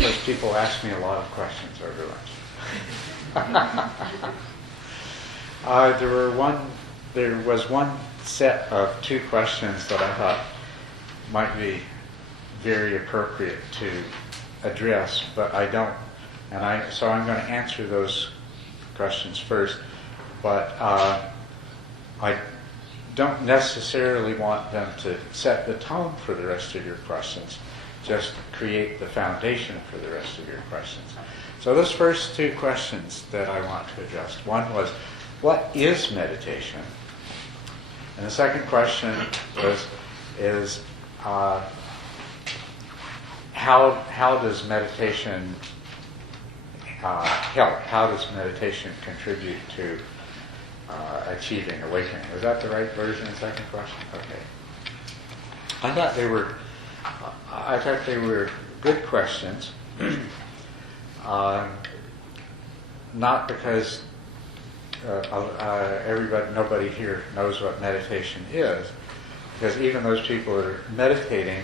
because people ask me a lot of questions over lunch. There was one set of 2 questions that I thought might be very appropriate to address, but I don't, so I'm going to answer those questions first, but I don't necessarily want them to set the tone for the rest of your questions, just create the foundation for the rest of your questions. So those first 2 questions that I want to address. One was, what is meditation? And the second question is how does meditation help? How does meditation contribute to achieving awakening? Was that the right version of the second question? Okay. I thought they were good questions. Not because nobody here knows what meditation is, because even those people that are meditating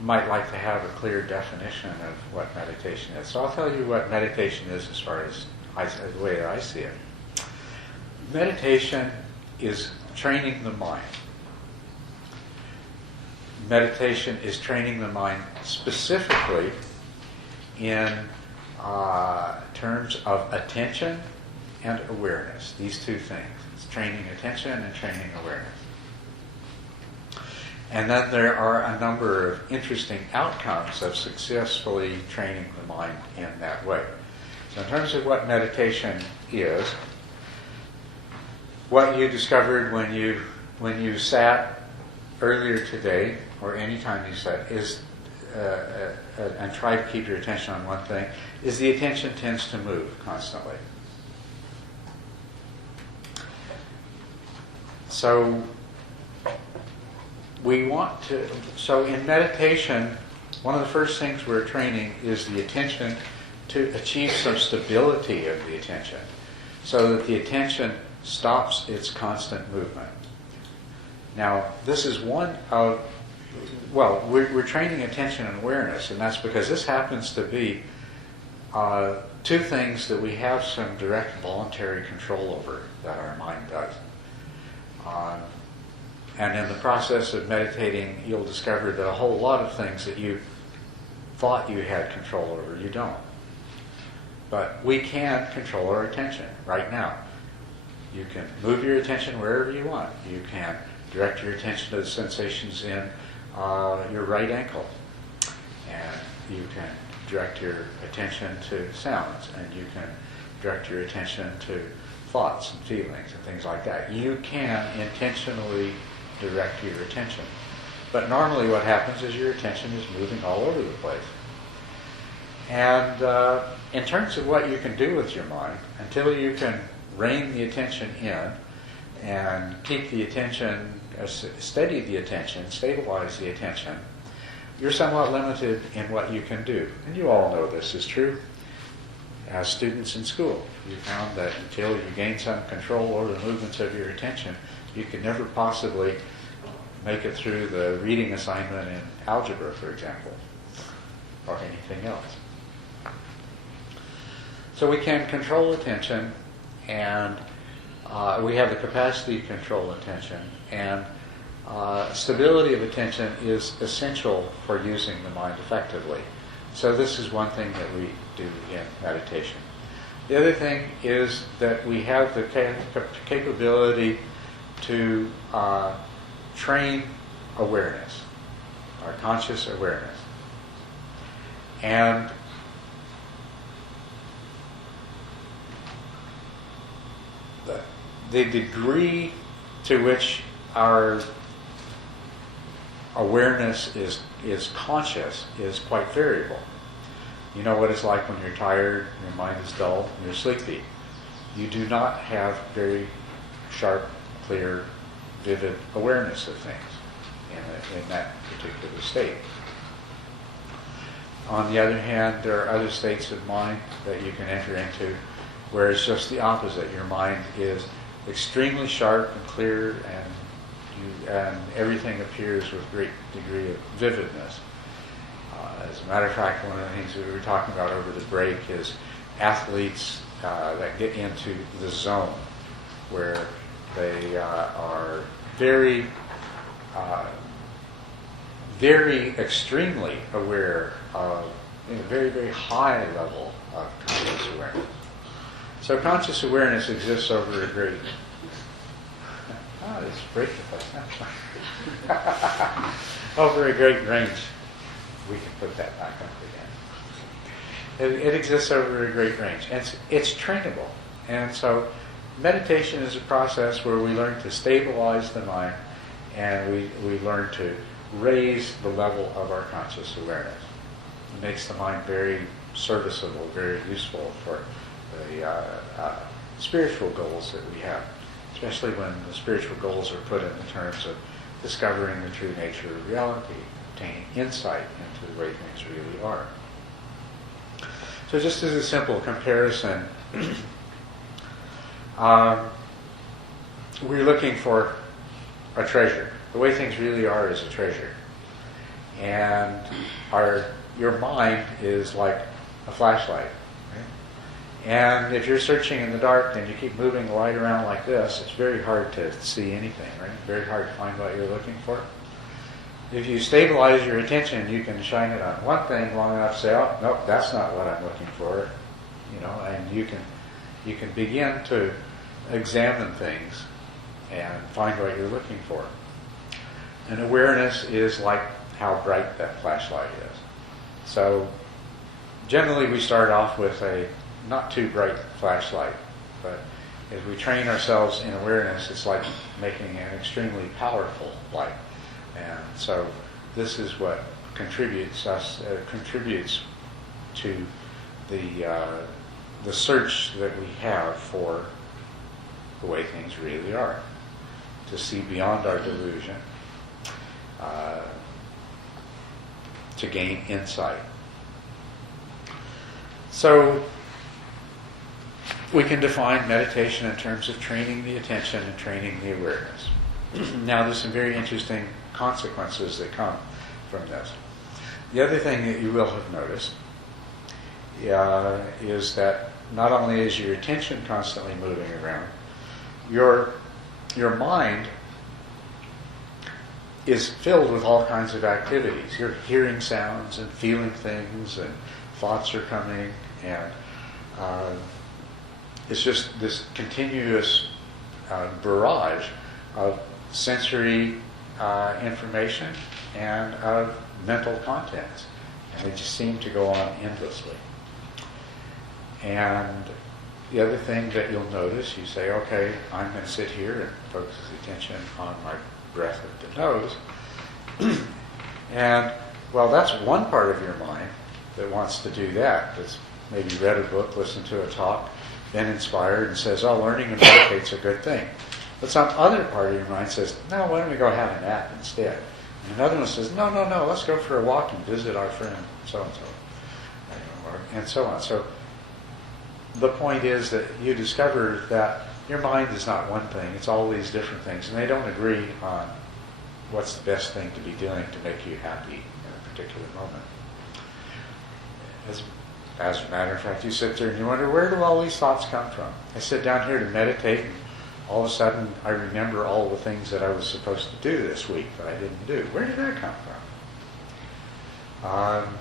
might like to have a clear definition of what meditation is. So I'll tell you what meditation is as far as the way that I see it. Meditation is training the mind. Meditation is training the mind specifically in terms of attention and awareness. These 2 things. It's training attention and training awareness. And then there are a number of interesting outcomes of successfully training the mind in that way. So in terms of what meditation is, what you discovered when you sat earlier today, or any time you sat, is and try to keep your attention on one thing, is the attention tends to move constantly. So in meditation, one of the first things we're training is the attention to achieve some stability of the attention, so that the attention stops its constant movement. Now, this is one of, we're training attention and awareness, and that's because this happens to be 2 things that we have some direct voluntary control over, that our mind does. And in the process of meditating, you'll discover that a whole lot of things that you thought you had control over, you don't. But we can control our attention right now. You can move your attention wherever you want. You can direct your attention to the sensations in your right ankle. And you can direct your attention to sounds. And you can direct your attention to thoughts and feelings and things like that. You can intentionally direct your attention. But normally what happens is your attention is moving all over the place. And in terms of what you can do with your mind, until you can rein the attention in and keep the attention, steady the attention, stabilize the attention, you're somewhat limited in what you can do. And you all know this is true. As students in school, you found that until you gain some control over the movements of your attention, you could never possibly make it through the reading assignment in algebra, for example, or anything else. So we can control attention, and we have the capacity to control attention, and stability of attention is essential for using the mind effectively. So this is one thing that we do in meditation. The other thing is that we have the capability to train awareness, our conscious awareness. And the degree to which our awareness is conscious is quite variable. You know what it's like when you're tired, your mind is dull, and you're sleepy. You do not have very sharp, clear, vivid awareness of things in that particular state. On the other hand, there are other states of mind that you can enter into where it's just the opposite. Your mind is extremely sharp and clear, and everything appears with great degree of vividness. Matter of fact, one of the things that we were talking about over the break is athletes that get into the zone where they are very, very extremely aware of a very, very high level of conscious awareness. So conscious awareness exists over a great... Oh, it's breaking. Over a great range. We can put that back up again. It exists over a great range. And it's trainable. And so meditation is a process where we learn to stabilize the mind and we learn to raise the level of our conscious awareness. It makes the mind very serviceable, very useful for the spiritual goals that we have, especially when the spiritual goals are put in the terms of discovering the true nature of reality, obtaining insight into the way things really are. So just as a simple comparison, we're looking for a treasure. The way things really are is a treasure. And your mind is like a flashlight. Right? And if you're searching in the dark and you keep moving the light around like this, it's very hard to see anything, right? Very hard to find what you're looking for. If you stabilize your attention, you can shine it on one thing long enough to say, oh, nope, that's not what I'm looking for. And you can begin to examine things and find what you're looking for. And awareness is like how bright that flashlight is. So generally we start off with a not too bright flashlight, but as we train ourselves in awareness, it's like making an extremely powerful light. And so this is what contributes to the search that we have for the way things really are, to see beyond our delusion, to gain insight. So we can define meditation in terms of training the attention and training the awareness. Now there's some very interesting consequences that come from this. The other thing that you will have noticed is that not only is your attention constantly moving around, your mind is filled with all kinds of activities. You're hearing sounds and feeling things, and thoughts are coming, and it's just this continuous barrage of sensory information and of mental contents. And they just seem to go on endlessly. And the other thing that you'll notice, you say, okay, I'm going to sit here and focus attention on my breath at the nose. And, well, that's one part of your mind that wants to do that. That's maybe read a book, listened to a talk, been inspired, and says, oh, learning to meditate's a good thing. But some other part of your mind says, no, why don't we go have a nap instead? And another one says, no, let's go for a walk and visit our friend so-and-so. And so on. So the point is that you discover that your mind is not one thing, it's all these different things, and they don't agree on what's the best thing to be doing to make you happy in a particular moment. As a matter of fact, you sit there and you wonder, where do all these thoughts come from? I sit down here to meditate, and all of a sudden I remember all the things that I was supposed to do this week that I didn't do. Where did that come from?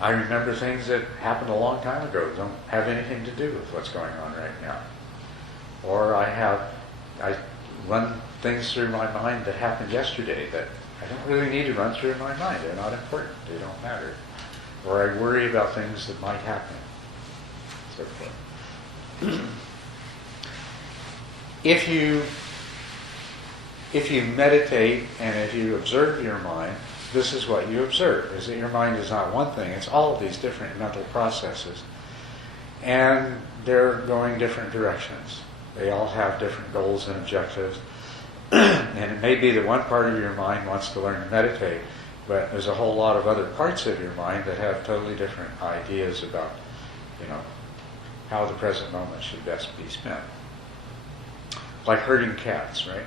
I remember things that happened a long time ago, don't have anything to do with what's going on right now. Or I run things through my mind that happened yesterday that I don't really need to run through my mind. They're not important. They don't matter. Or I worry about things that might happen. So forth. If you meditate and if you observe your mind, this is what you observe, is that your mind is not one thing, it's all of these different mental processes. And they're going different directions. They all have different goals and objectives. And it may be that one part of your mind wants to learn to meditate, but there's a whole lot of other parts of your mind that have totally different ideas about, how the present moment should best be spent. Like herding cats, right?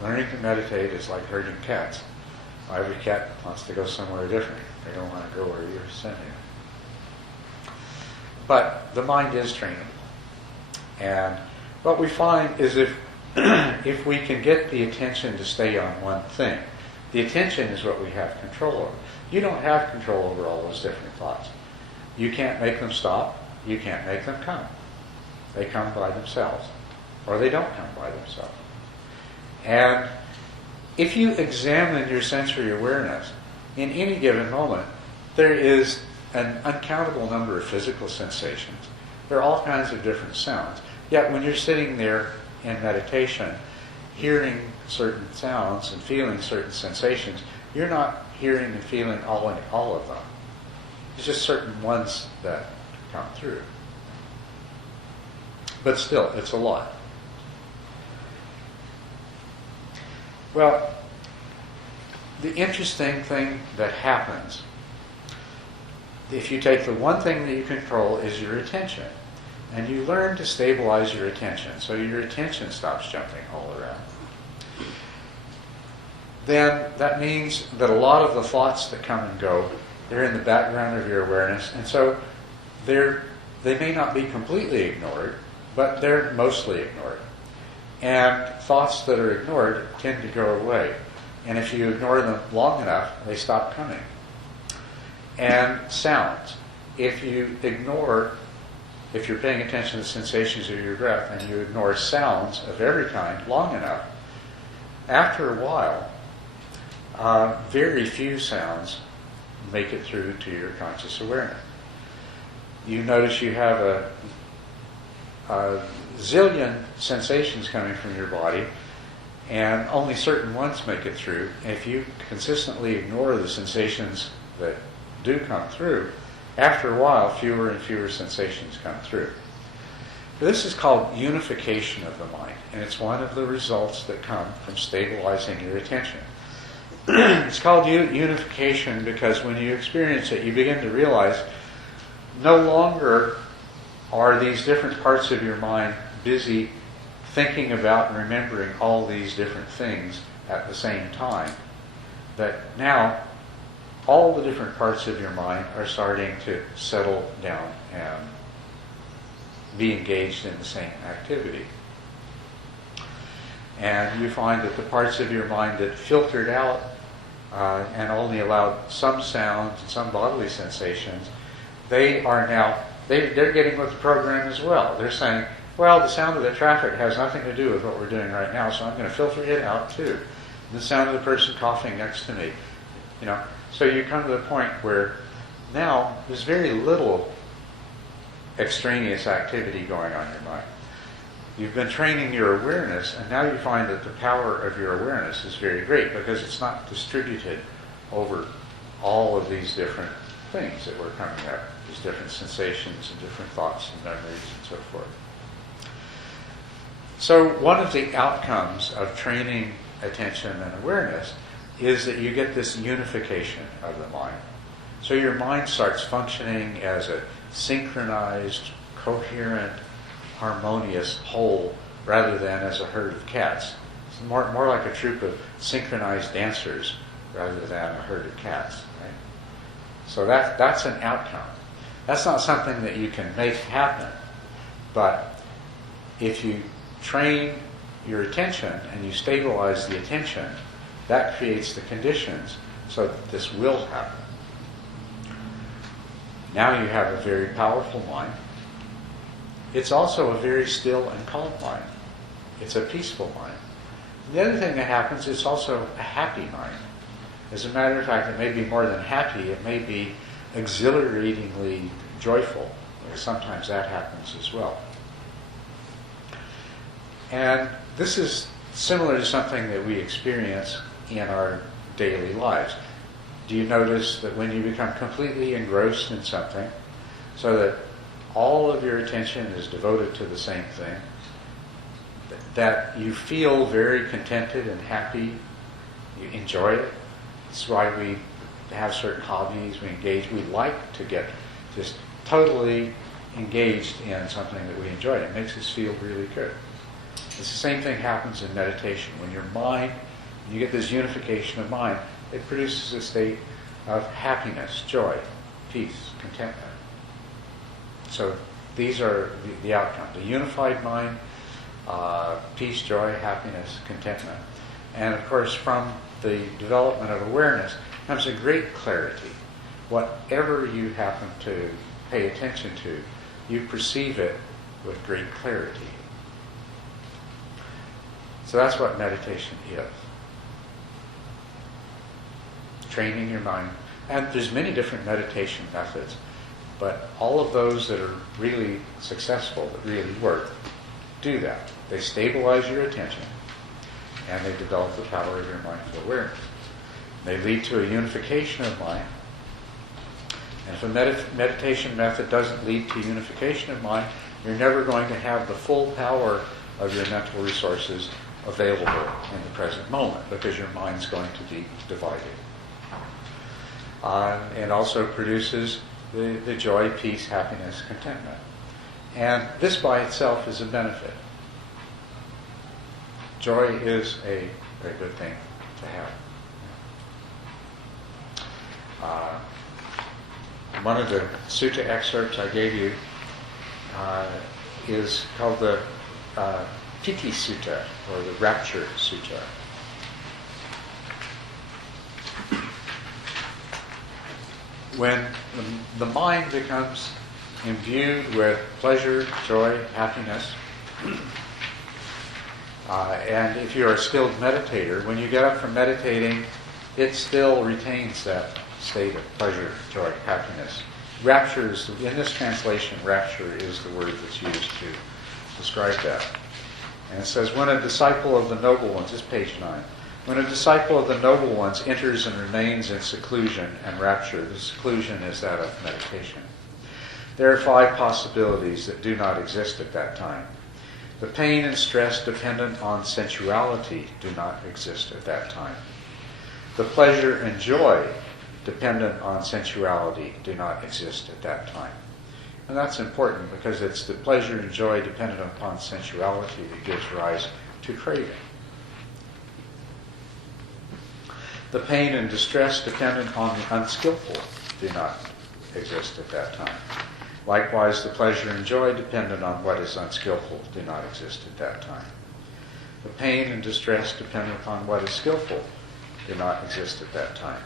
Learning to meditate is like herding cats. Every cat wants to go somewhere different. They don't want to go where you're sending them. But the mind is trainable. And what we find is if we can get the attention to stay on one thing, the attention is what we have control over. You don't have control over all those different thoughts. You can't make them stop. You can't make them come. They come by themselves. Or they don't come by themselves. And if you examine your sensory awareness, in any given moment, there is an uncountable number of physical sensations. There are all kinds of different sounds. Yet when you're sitting there in meditation, hearing certain sounds and feeling certain sensations, you're not hearing and feeling all of them. It's just certain ones that come through. But still, it's a lot. Well, the interesting thing that happens, if you take the one thing that you control is your attention, and you learn to stabilize your attention, so your attention stops jumping all around, then that means that a lot of the thoughts that come and go, they're in the background of your awareness, and so they may not be completely ignored, but they're mostly ignored. And thoughts that are ignored tend to go away. And if you ignore them long enough, they stop coming. And sounds. If you're paying attention to the sensations of your breath and you ignore sounds of every kind long enough, after a while, very few sounds make it through to your conscious awareness. You notice you have a zillion sensations coming from your body, and only certain ones make it through. And if you consistently ignore the sensations that do come through, after a while, fewer and fewer sensations come through. This is called unification of the mind, and it's one of the results that come from stabilizing your attention. It's called unification because when you experience it, you begin to realize no longer are these different parts of your mind busy thinking about and remembering all these different things at the same time. That now all the different parts of your mind are starting to settle down and be engaged in the same activity. And you find that the parts of your mind that filtered out and only allowed some sounds and some bodily sensations, they're getting with the program as well. They're saying, well, the sound of the traffic has nothing to do with what we're doing right now, so I'm going to filter it out too. The sound of the person coughing next to me. So you come to the point where now there's very little extraneous activity going on in your mind. You've been training your awareness, and now you find that the power of your awareness is very great because it's not distributed over all of these different things that were coming up, these different sensations and different thoughts and memories and so forth. So one of the outcomes of training attention and awareness is that you get this unification of the mind. So your mind starts functioning as a synchronized, coherent, harmonious whole rather than as a herd of cats. It's more like a troop of synchronized dancers rather than a herd of cats. Right? So that's an outcome. That's not something that you can make happen, but if you train your attention and you stabilize the attention, that creates the conditions so that this will happen. Now you have a very powerful mind. It's also a very still and calm mind. It's a peaceful mind. And the other thing that happens, it's also a happy mind. As a matter of fact, it may be more than happy, it may be exhilaratingly joyful. Sometimes that happens as well. And this is similar to something that we experience in our daily lives. Do you notice that when you become completely engrossed in something, so that all of your attention is devoted to the same thing, that you feel very contented and happy, you enjoy it? That's why we have certain hobbies, we engage, we like to get just totally engaged in something that we enjoy. It makes us feel really good. It's the same thing happens in meditation. When your mind, you get this unification of mind, it produces a state of happiness, joy, peace, contentment. So these are the outcomes. A unified mind, peace, joy, happiness, contentment. And of course, from the development of awareness comes a great clarity. Whatever you happen to pay attention to, you perceive it with great clarity. So that's what meditation is. Training your mind. And there's many different meditation methods, but all of those that are really successful, that really work, do that. They stabilize your attention, and they develop the power of your mindful awareness. They lead to a unification of mind. And if a meditation method doesn't lead to unification of mind, you're never going to have the full power of your mental resources available in the present moment, because your mind's going to be divided. And also produces the joy, peace, happiness, contentment. And this by itself is a benefit. Joy is a very good thing to have. One of the sutta excerpts I gave you is called the Piti Sutta, or the Rapture Sutta. When the mind becomes imbued with pleasure, joy, happiness, and if you're a skilled meditator, when you get up from meditating, it still retains that state of pleasure, joy, happiness. Rapture is, in this translation, rapture is the word that's used to describe that. And it says, when a disciple of the noble ones, this is page 9, when a disciple of the noble ones enters and remains in seclusion and rapture, the seclusion is that of meditation. There are 5 possibilities that do not exist at that time. The pain and stress dependent on sensuality do not exist at that time. The pleasure and joy dependent on sensuality do not exist at that time. And that's important because it's the pleasure and joy dependent upon sensuality that gives rise to craving. The pain and distress dependent on the unskillful do not exist at that time. Likewise, the pleasure and joy dependent on what is unskillful do not exist at that time. The pain and distress dependent upon what is skillful do not exist at that time.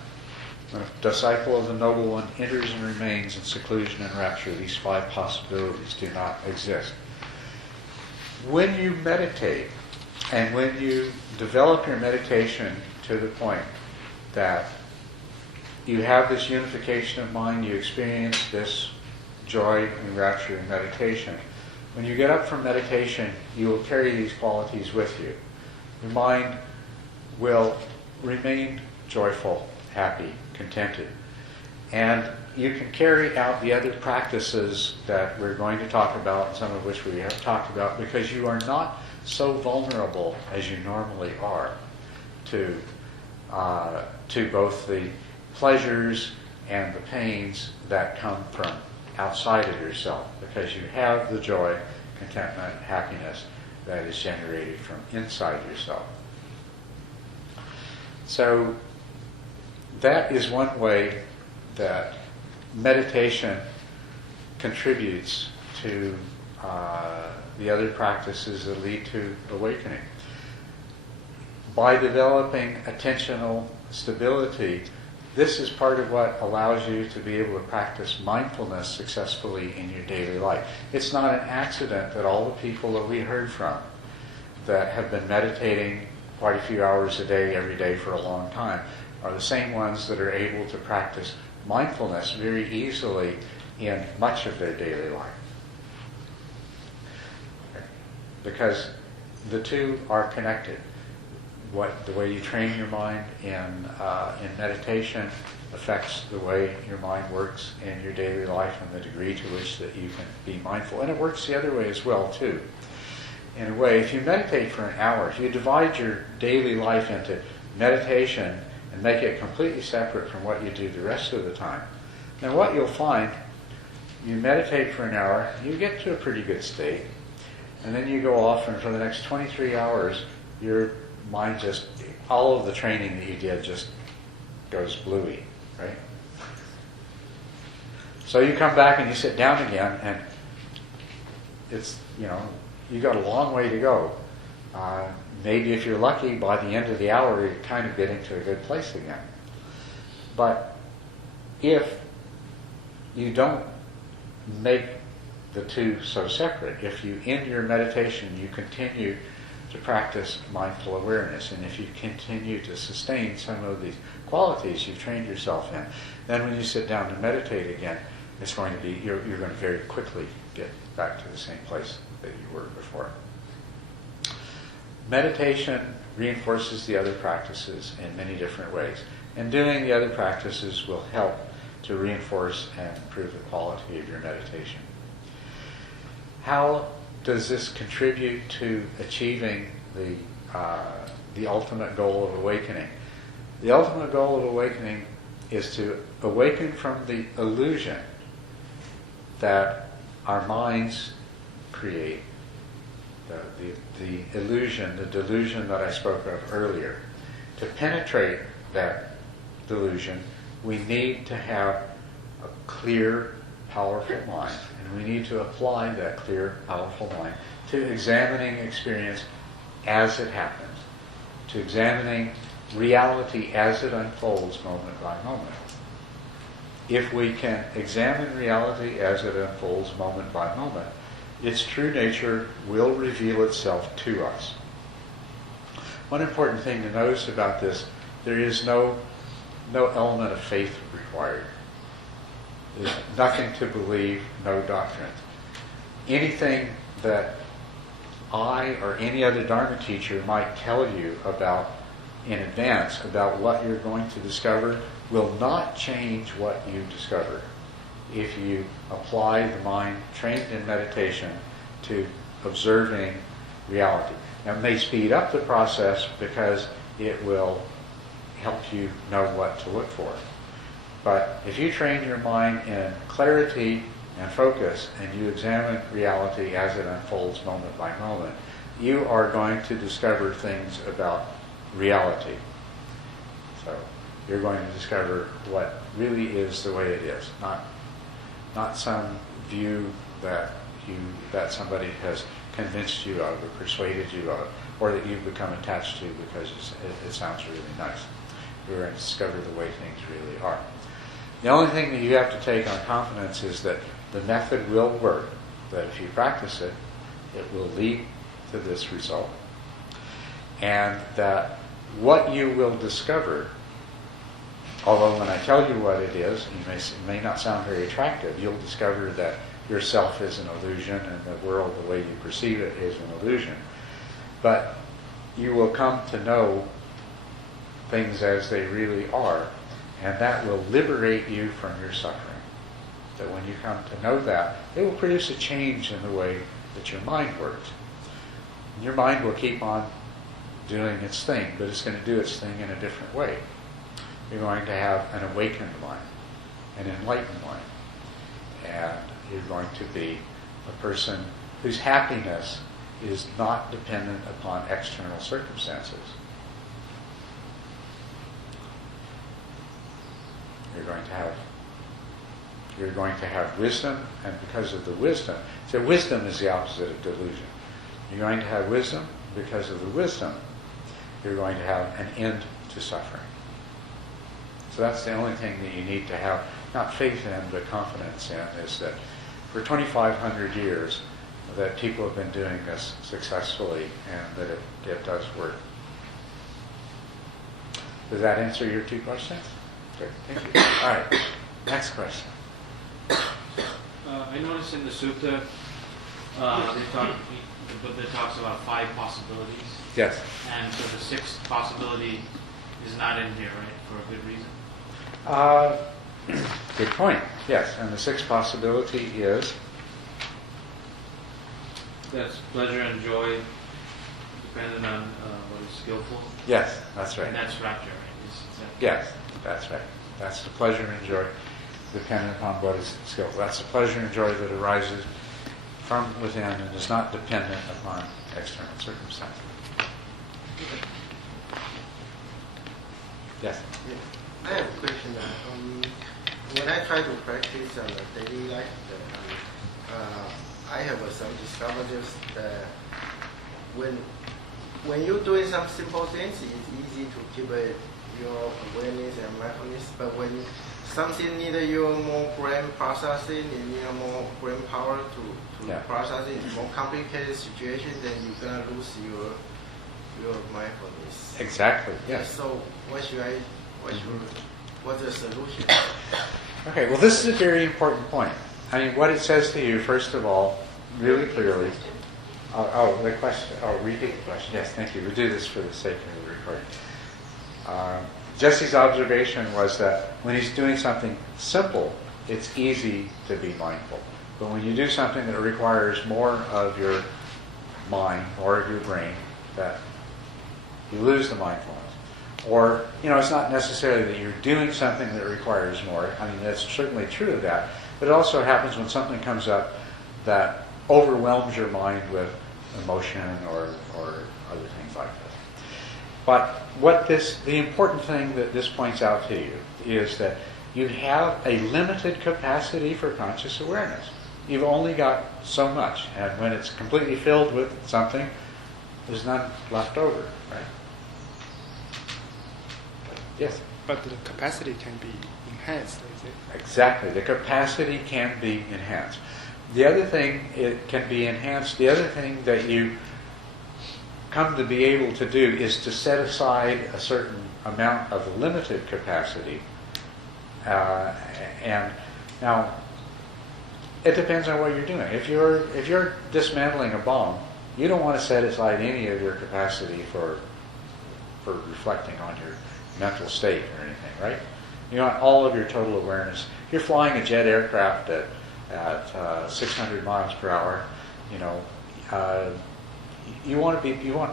When a disciple of the noble one enters and remains in seclusion and rapture, these 5 possibilities do not exist. When you meditate, and when you develop your meditation to the point that you have this unification of mind, you experience this joy and rapture in meditation, when you get up from meditation, you will carry these qualities with you. Your mind will remain joyful, happy, contented. And you can carry out the other practices that we're going to talk about, some of which we have talked about, because you are not so vulnerable as you normally are to both the pleasures and the pains that come from outside of yourself, because you have the joy, contentment, happiness that is generated from inside yourself. So that is one way that meditation contributes to the other practices that lead to awakening. By developing attentional stability, this is part of what allows you to be able to practice mindfulness successfully in your daily life. It's not an accident that all the people that we heard from that have been meditating quite a few hours a day, every day for a long time, are the same ones that are able to practice mindfulness very easily in much of their daily life. Because the two are connected. The way you train your mind in meditation affects the way your mind works in your daily life and the degree to which that you can be mindful. And it works the other way as well, too. In a way, if you meditate for an hour, if you divide your daily life into meditation and make it completely separate from what you do the rest of the time, then what you'll find, you meditate for an hour, you get to a pretty good state, and then you go off and for the next 23 hours, your mind just, all of the training that you did just goes bluey, right? So you come back and you sit down again, and it's, you got a long way to go. Maybe if you're lucky, by the end of the hour, you're kind of getting to a good place again. But if you don't make the two so separate, if you end your meditation, you continue to practice mindful awareness, and if you continue to sustain some of these qualities you've trained yourself in, then when you sit down to meditate again, it's going to be, you're going to very quickly get back to the same place that you were before. Meditation reinforces the other practices in many different ways, and doing the other practices will help to reinforce and improve the quality of your meditation. How does this contribute to achieving the ultimate goal of awakening? The ultimate goal of awakening is to awaken from the illusion that our minds create, the illusion, the delusion that I spoke of earlier. To penetrate that delusion, we need to have a clear, powerful mind, and we need to apply that clear, powerful mind to examining experience as it happens, to examining reality as it unfolds moment by moment. If we can examine reality as it unfolds moment by moment, its true nature will reveal itself to us. One important thing to notice about this, there is no element of faith required. There's nothing to believe, no doctrine. Anything that I or any other Dharma teacher might tell you about in advance about what you're going to discover will not change what you discover if you apply the mind trained in meditation to observing reality. Now, it may speed up the process because it will help you know what to look for. But if you train your mind in clarity and focus, and you examine reality as it unfolds moment by moment, you are going to discover things about reality. So you're going to discover what really is the way it is, not some view that somebody has convinced you of or persuaded you of, or that you've become attached to because it sounds really nice. You're going to discover the way things really are. The only thing that you have to take on confidence is that the method will work, that if you practice it, it will lead to this result, and that what you will discover, although when I tell you what it is, it may not sound very attractive, you'll discover that yourself is an illusion and the world, the way you perceive it, is an illusion. But you will come to know things as they really are, and that will liberate you from your suffering. That when you come to know that, it will produce a change in the way that your mind works. And your mind will keep on doing its thing, but it's going to do its thing in a different way. You're going to have an awakened mind, an enlightened mind, and you're going to be a person whose happiness is not dependent upon external circumstances. You're going to have wisdom, and because of the wisdom, so wisdom is the opposite of delusion. You're going to have wisdom, because of the wisdom, you're going to have an end to suffering. So that's the only thing that you need to have, not faith in, but confidence in, is that for 2,500 years that people have been doing this successfully, and that it does work. Does that answer your two questions? Good, thank you. All right, next question. I noticed in the Sutta, the Buddha talks about 5 possibilities. Yes. And so the 6th possibility is not in here, right, for a good reason? Good point. Yes, and the 6th possibility is? That's pleasure and joy dependent on what is skillful. Yes, that's right. And that's rapture, right? Yes, that's right. That's the pleasure and joy dependent upon what is skillful. That's the pleasure and joy that arises from within and is not dependent upon external circumstances. Yes? I have a question. When I try to practice on a daily life, I have some discoveries that when you're doing some simple things, it's easy to keep your awareness and mindfulness. But when something needs your more brain processing, you need more brain power to process it, more complicated situation, then you're gonna lose your mindfulness. Exactly. Yes. So what's the solution? Okay. Well, this is a very important point. I mean, what it says to you, first of all, really clearly. The question. Repeat the question. Yes, thank you. We do this for the sake of the recording. Jesse's observation was that when he's doing something simple, it's easy to be mindful. But when you do something that requires more of your mind, more of your brain, that you lose the mindfulness. Or, it's not necessarily that you're doing something that requires more. I mean, that's certainly true of that. But it also happens when something comes up that overwhelms your mind with emotion or other things like this. But the important thing that this points out to you is that you have a limited capacity for conscious awareness. You've only got so much, and when it's completely filled with something, there's none left over, right? Yes? But the capacity can be enhanced, is it? Exactly. The capacity can be enhanced. The other thing it can be enhanced, the other thing that you come to be able to do is to set aside a certain amount of limited capacity. And now, it depends on what you're doing. If you're dismantling a bomb, you don't want to set aside any of your capacity for reflecting on your mental state or anything, right? You want all of your total awareness. If you're flying a jet aircraft at 600 miles per hour, you want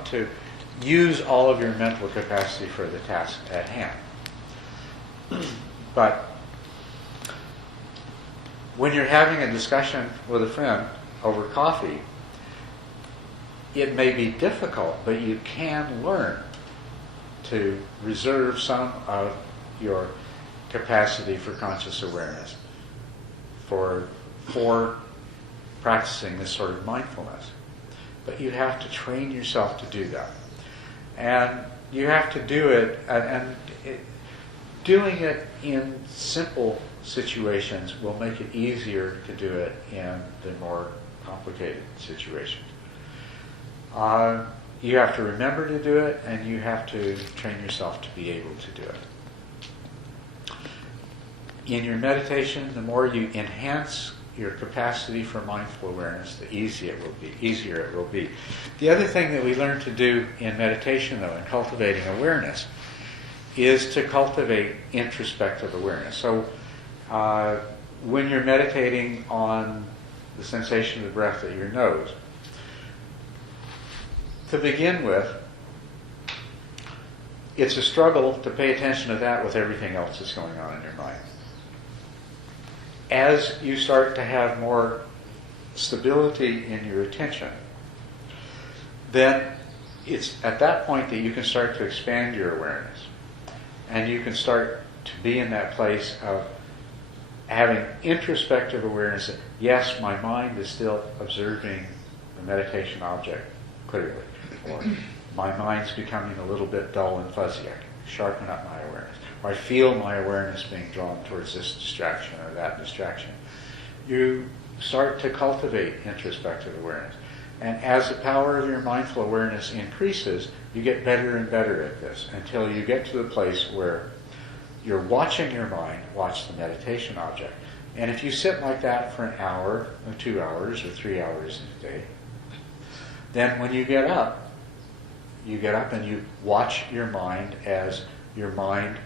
to use all of your mental capacity for the task at hand. But when you're having a discussion with a friend over coffee, it may be difficult, but you can learn to reserve some of your capacity for conscious awareness for practicing this sort of mindfulness. But you have to train yourself to do that. And you have to do it, doing it in simple situations will make it easier to do it in the more complicated situations. You have to remember to do it, and you have to train yourself to be able to do it. In your meditation, the more you enhance your capacity for mindful awareness, the easier it will be. The other thing that we learn to do in meditation, though, in cultivating awareness, is to cultivate introspective awareness. So when you're meditating on the sensation of the breath at your nose, to begin with, it's a struggle to pay attention to that with everything else that's going on in your mind. As you start to have more stability in your attention, then it's at that point that you can start to expand your awareness. And you can start to be in that place of having introspective awareness that, yes, my mind is still observing the meditation object clearly. Or my mind's becoming a little bit dull and fuzzy. I can sharpen up my awareness. Or I feel my awareness being drawn towards this distraction or that distraction. You start to cultivate introspective awareness. And as the power of your mindful awareness increases, you get better and better at this until you get to the place where you're watching your mind watch the meditation object. And if you sit like that for an hour, or 2 hours, or 3 hours in a day, then when you get up and you watch your mind as your mind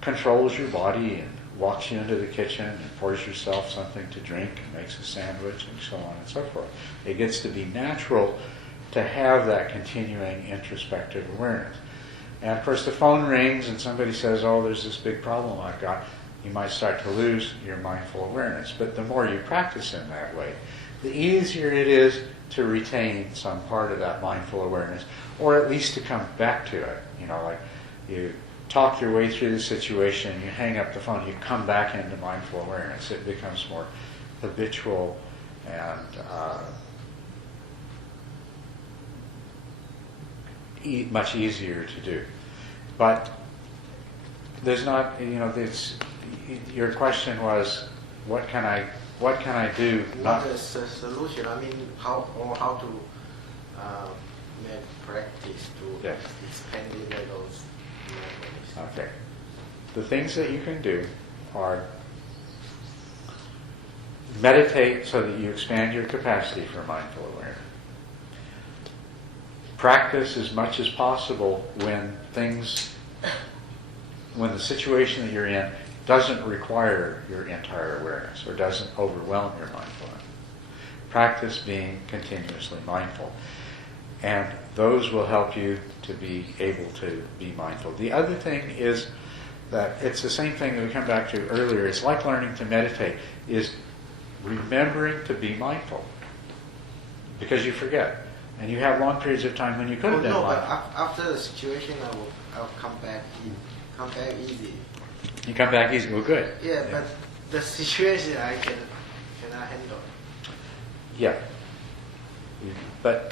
controls your body and walks you into the kitchen and pours yourself something to drink and makes a sandwich and so on and so forth. It gets to be natural to have that continuing introspective awareness. And of course the phone rings and somebody says, oh, there's this big problem I've got. You might start to lose your mindful awareness. But the more you practice in that way, the easier it is to retain some part of that mindful awareness, or at least to come back to it. Like talk your way through the situation, you hang up the phone, you come back into mindful awareness. It becomes more habitual and much easier to do. But there's not, your question was, what can I do? What is the solution? I mean, how to make practice to Yes. expand those mindfulness. Okay. The things that you can do are meditate so that you expand your capacity for mindful awareness. Practice as much as possible when the situation that you're in doesn't require your entire awareness or doesn't overwhelm your mindfulness. Practice being continuously mindful. And those will help you to be able to be mindful. The other thing is that it's the same thing that we come back to earlier. It's like learning to meditate, is remembering to be mindful. Because you forget. And you have long periods of time when you could have been mindful. But after the situation, I'll come back easy. You come back easy. Well, good. Yeah, but the situation I cannot handle. Yeah. But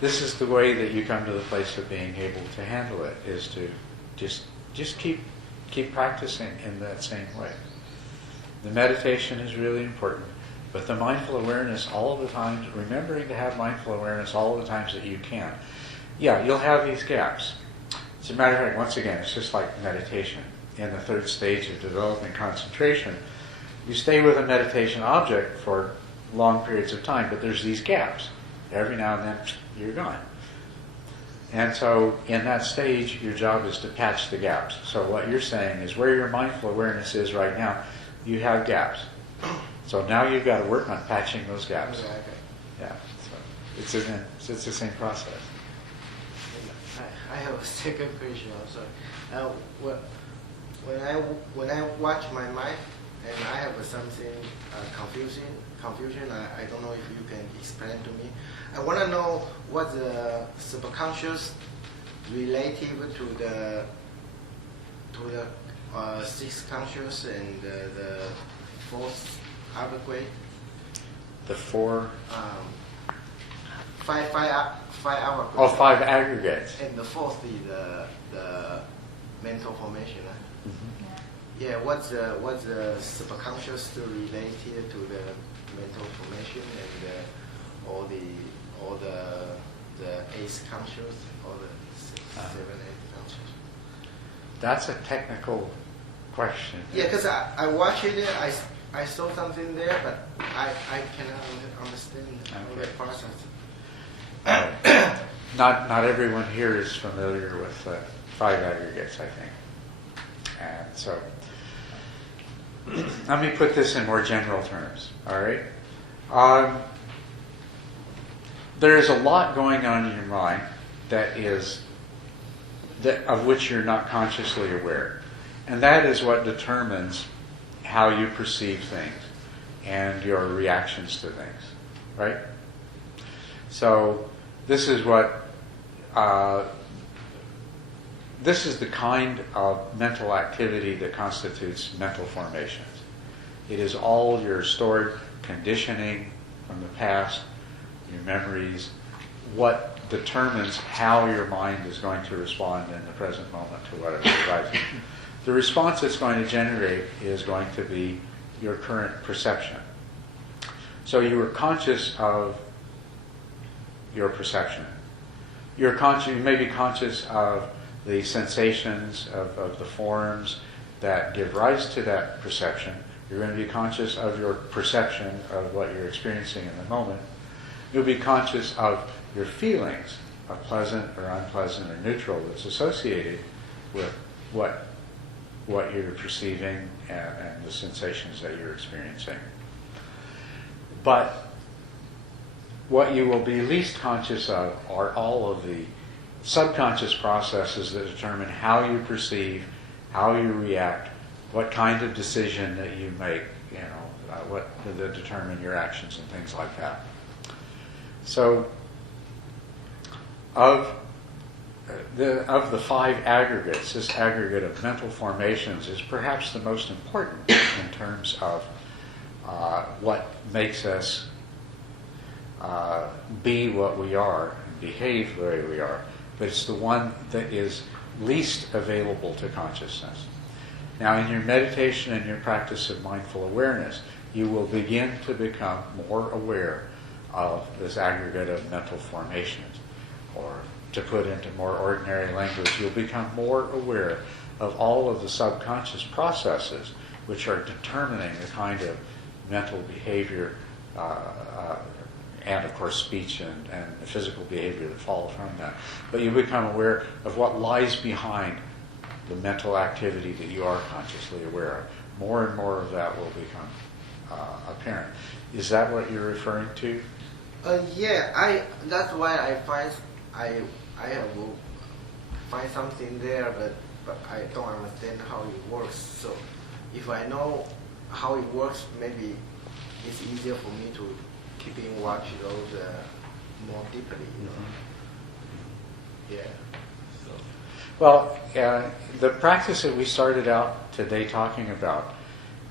this is the way that you come to the place of being able to handle it, is to just keep practicing in that same way. The meditation is really important, but the mindful awareness all the times, remembering to have mindful awareness all the times that you can. Yeah, you'll have these gaps. As a matter of fact, once again, it's just like meditation. In the third stage of developing concentration, you stay with a meditation object for long periods of time, but there's these gaps. Every now and then, you're gone. And so, in that stage, your job is to patch the gaps. So what you're saying is, where your mindful awareness is right now, you have gaps. So now you've got to work on patching those gaps. Okay. Yeah. So it's the same process. I have a second question also. When I watch my mind and I have something confusion, I don't know if you can explain to me. I want to know what the subconscious relative to the sixth conscious and the fourth other grade. The four. Five hour. Oh, five aggregates. And the fourth is the mental formation. Mm-hmm. Yeah, what's the subconscious related to the mental formation and all the eighth conscious, all the seven, eight conscious? That's a technical question. Yeah, because I watched it, I saw something there, but I cannot understand all the process. Not everyone here is familiar with five aggregates, I think. And so, let me put this in more general terms, all right? There is a lot going on in your mind of which you're not consciously aware. And that is what determines how you perceive things and your reactions to things, right? So, this is the kind of mental activity that constitutes mental formations. It is all your stored conditioning from the past, your memories, what determines how your mind is going to respond in the present moment to whatever arises. The response it's going to generate is going to be your current perception. So you are conscious of your perception. You may be conscious of the sensations, of the forms that give rise to that perception. You're going to be conscious of your perception of what you're experiencing in the moment. You'll be conscious of your feelings, of pleasant or unpleasant or neutral, that's associated with what you're perceiving and the sensations that you're experiencing. But what you will be least conscious of are all of the subconscious processes that determine how you perceive, how you react, what kind of decision that you make, that determine your actions and things like that. So, of of the five aggregates, this aggregate of mental formations is perhaps the most important in terms of what makes us be what we are and behave the way we are. But it's the one that is least available to consciousness. Now, in your meditation and your practice of mindful awareness, you will begin to become more aware of this aggregate of mental formations. Or to put into more ordinary language, you'll become more aware of all of the subconscious processes which are determining the kind of mental behavior and, of course, speech and physical behavior that follow from that. But you become aware of what lies behind the mental activity that you are consciously aware of. More and more of that will become apparent. Is that what you're referring to? Yeah, that's why I find I have find something there, but I don't understand how it works. So if I know how it works, maybe it's easier for me to keeping watch those more deeply. Yeah. So. Well, the practice that we started out today talking about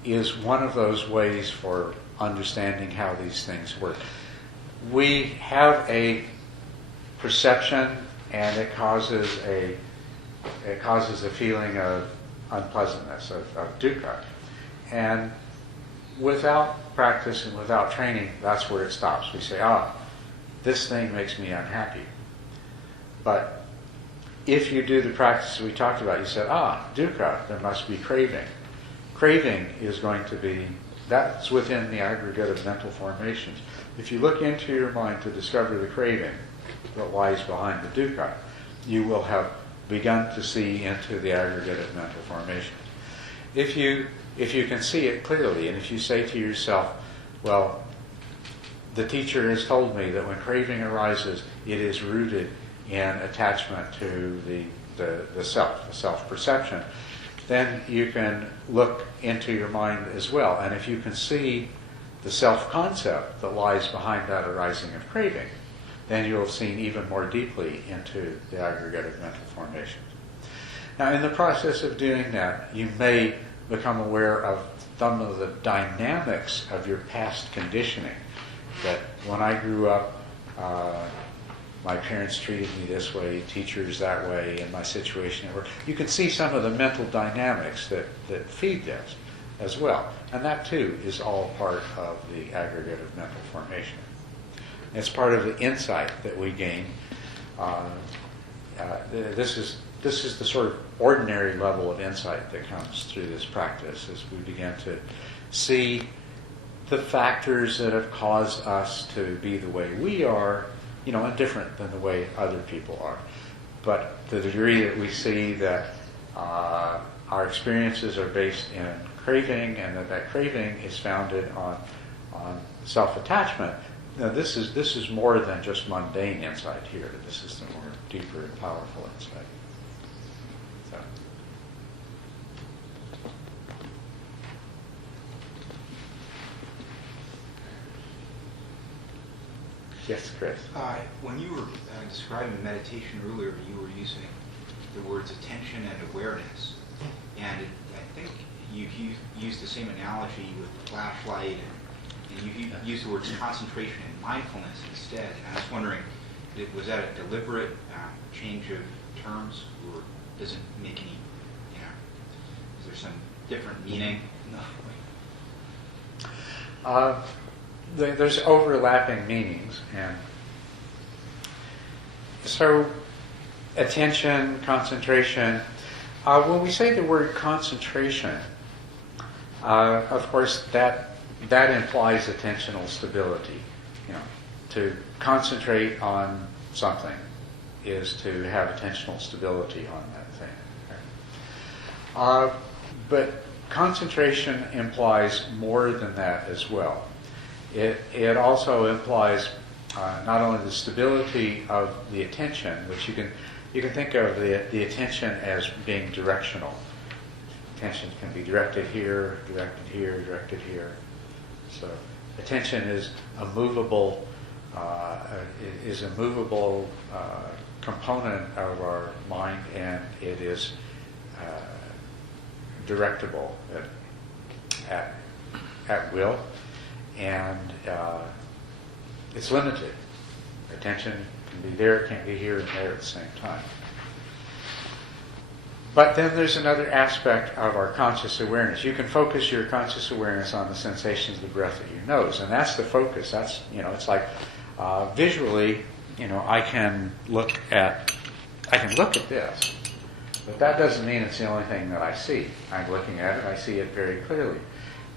is one of those ways for understanding how these things work. We have a perception, and it causes a feeling of unpleasantness, of dukkha. And without practice and without training, that's where it stops. We say, this thing makes me unhappy. But if you do the practice we talked about, you said, dukkha, there must be craving. Craving is going to be, that's within the aggregate of mental formations. If you look into your mind to discover the craving that lies behind the dukkha, you will have begun to see into the aggregate of mental formations. If you can see it clearly, and if you say to yourself, well, the teacher has told me that when craving arises, it is rooted in attachment to the self, the self-perception, then you can look into your mind as well. And if you can see the self-concept that lies behind that arising of craving, then you'll have seen even more deeply into the aggregate of mental formations. Now, in the process of doing that, you may become aware of some of the dynamics of your past conditioning. That when I grew up, my parents treated me this way, teachers that way, and my situation at work. You can see some of the mental dynamics that feed this as well. And that, too, is all part of the aggregate of mental formation. It's part of the insight that we gain. This is the sort of ordinary level of insight that comes through this practice as we begin to see the factors that have caused us to be the way we are, and different than the way other people are. But to the degree that we see that our experiences are based in craving, and that craving is founded on self-attachment, now this is more than just mundane insight here. This is the more deeper and powerful insight. So. Yes, Chris. When you were describing meditation earlier, you were using the words attention and awareness, and I think you used the same analogy with the flashlight, and you used the words concentration and mindfulness instead. And I was wondering, was that a deliberate change of terms, or does it make any, is there some different meaning? No. There's overlapping meanings, and so attention, concentration. When we say the word concentration, of course that implies attentional stability. To concentrate on something is to have attentional stability on that thing. But concentration implies more than that as well. It also implies not only the stability of the attention, which you can think of the attention as being directional. Attention can be directed here, directed here. So attention is a movable component of our mind, and it is directable at will, and it's limited. Attention can be there, can't be here and there at the same time. But then there's another aspect of our conscious awareness. You can focus your conscious awareness on the sensations of the breath at your nose, and that's the focus. That's, it's like visually, I can look at this, but that doesn't mean it's the only thing that I see. I'm looking at it, I see it very clearly.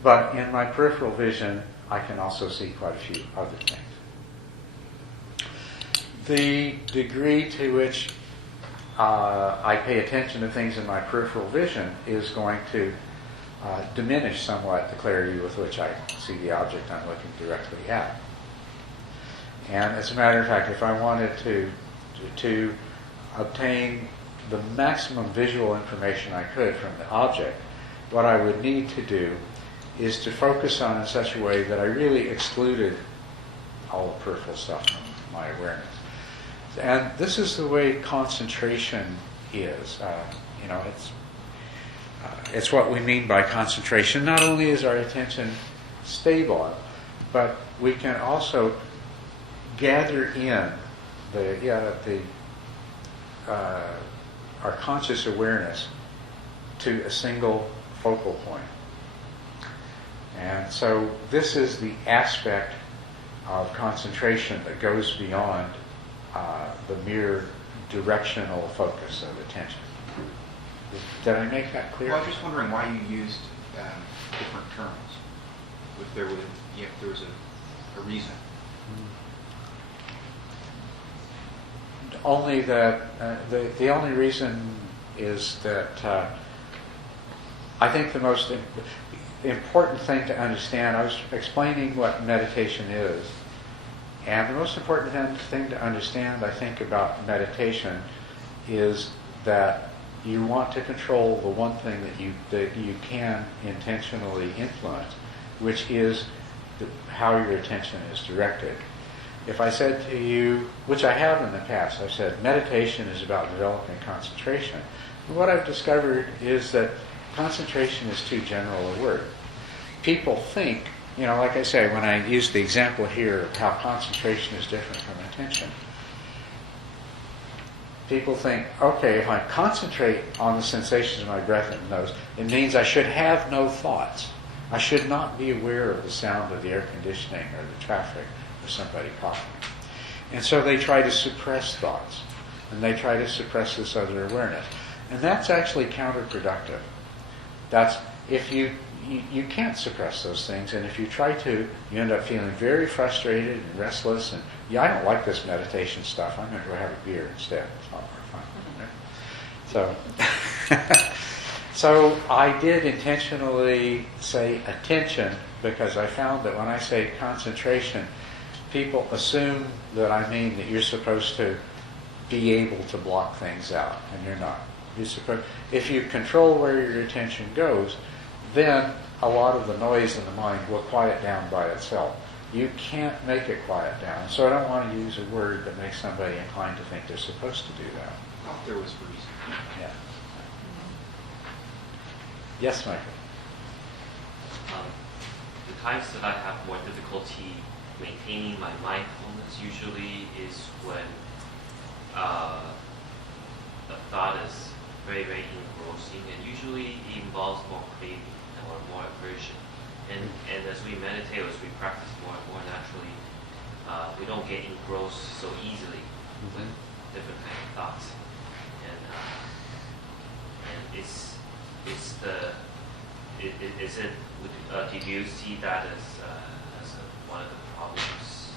But in my peripheral vision, I can also see quite a few other things. The degree to which I pay attention to things in my peripheral vision is going to diminish somewhat the clarity with which I see the object I'm looking directly at. And as a matter of fact, if I wanted to obtain the maximum visual information I could from the object, what I would need to do is to focus on in such a way that I really excluded all the peripheral stuff from my awareness. And this is the way concentration is. It's what we mean by concentration. Not only is our attention stable, but we can also gather in our conscious awareness to a single focal point. And so this is the aspect of concentration that goes beyond the mere directional focus of attention. Did I make that clear? Well, I was just wondering why you used different terms. If there was a reason. Only that the only reason is that I think the most important thing to understand. I was explaining what meditation is. And the most important thing to understand, I think, about meditation is that you want to control the one thing that you can intentionally influence, which is how your attention is directed. If I said to you, which I have in the past, I've said meditation is about developing concentration. And what I've discovered is that concentration is too general a word. People think, like I say, when I use the example here of how concentration is different from attention, people think, okay, if I concentrate on the sensations of my breath in the nose, it means I should have no thoughts. I should not be aware of the sound of the air conditioning or the traffic or somebody coughing. And so they try to suppress thoughts, and they try to suppress this other awareness. And that's actually counterproductive. That's, if you can't suppress those things, and if you try to, you end up feeling very frustrated and restless, and I don't like this meditation stuff, I'm going to go have a beer instead. It's a lot more fun. So I did intentionally say attention, because I found that when I say concentration, people assume that I mean that you're supposed to be able to block things out, and you're not. If you control where your attention goes, then a lot of the noise in the mind will quiet down by itself. You can't make it quiet down. So I don't want to use a word that makes somebody inclined to think they're supposed to do that. I thought there was a reason. Yeah. Yes, Michael? The times that I have more difficulty maintaining my mindfulness usually is when a thought is very, very engrossing, and usually it involves more craving or more aversion. And as we meditate, as we practice more and more naturally, we don't get engrossed so easily with different kind of thoughts. And did you see that as one of the problems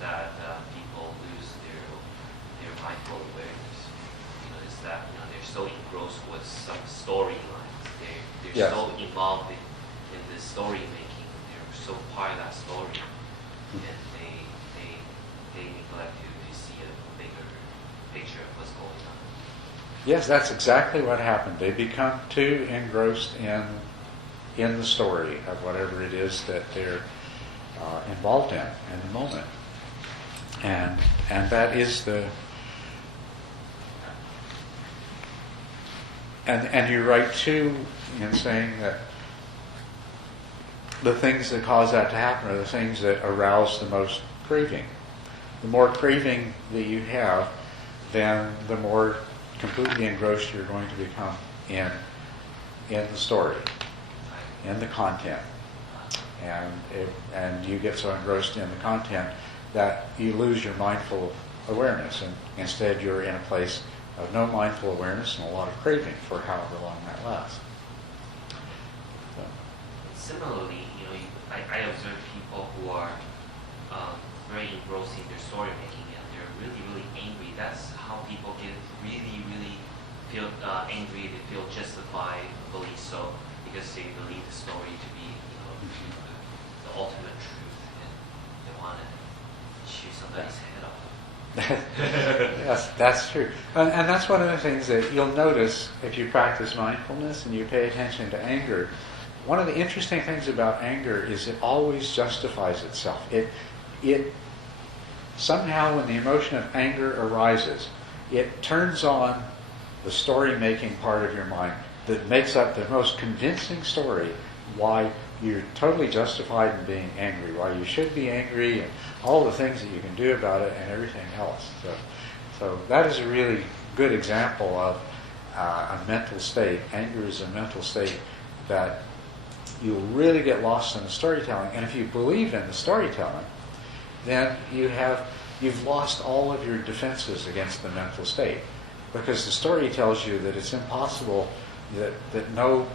that people lose their mindful awareness? Is that they're so engrossed with some storylines. They're Yes. so involved in this story making. They're so part of that story, and they neglect to see a bigger picture of what's going on. Yes, that's exactly what happened. They become too engrossed in the story of whatever it is that they're involved in the moment. And that is And you're right too in saying that the things that cause that to happen are the things that arouse the most craving. The more craving that you have, then the more completely engrossed you're going to become in the story, in the content. And you get so engrossed in the content that you lose your mindful awareness, and instead you're in a place of no mindful awareness and a lot of craving for however long that lasts. So. Similarly, I observe people who are very engrossed in their story making, and they're really, really angry. That's how people get really, really feel angry. They feel justified, believe so, because they believe the story to be, the ultimate truth, and they want to shoot somebody's head off. Yes, that's true. And that's one of the things that you'll notice if you practice mindfulness and you pay attention to anger. One of the interesting things about anger is it always justifies itself. It somehow, when the emotion of anger arises, it turns on the story-making part of your mind that makes up the most convincing story why you're totally justified in being angry, why you should be angry, and all the things that you can do about it and everything else. So that is a really good example of a mental state. Anger is a mental state that you'll really get lost in the storytelling. And if you believe in the storytelling, then you've lost all of your defenses against the mental state. Because the story tells you that it's impossible, that no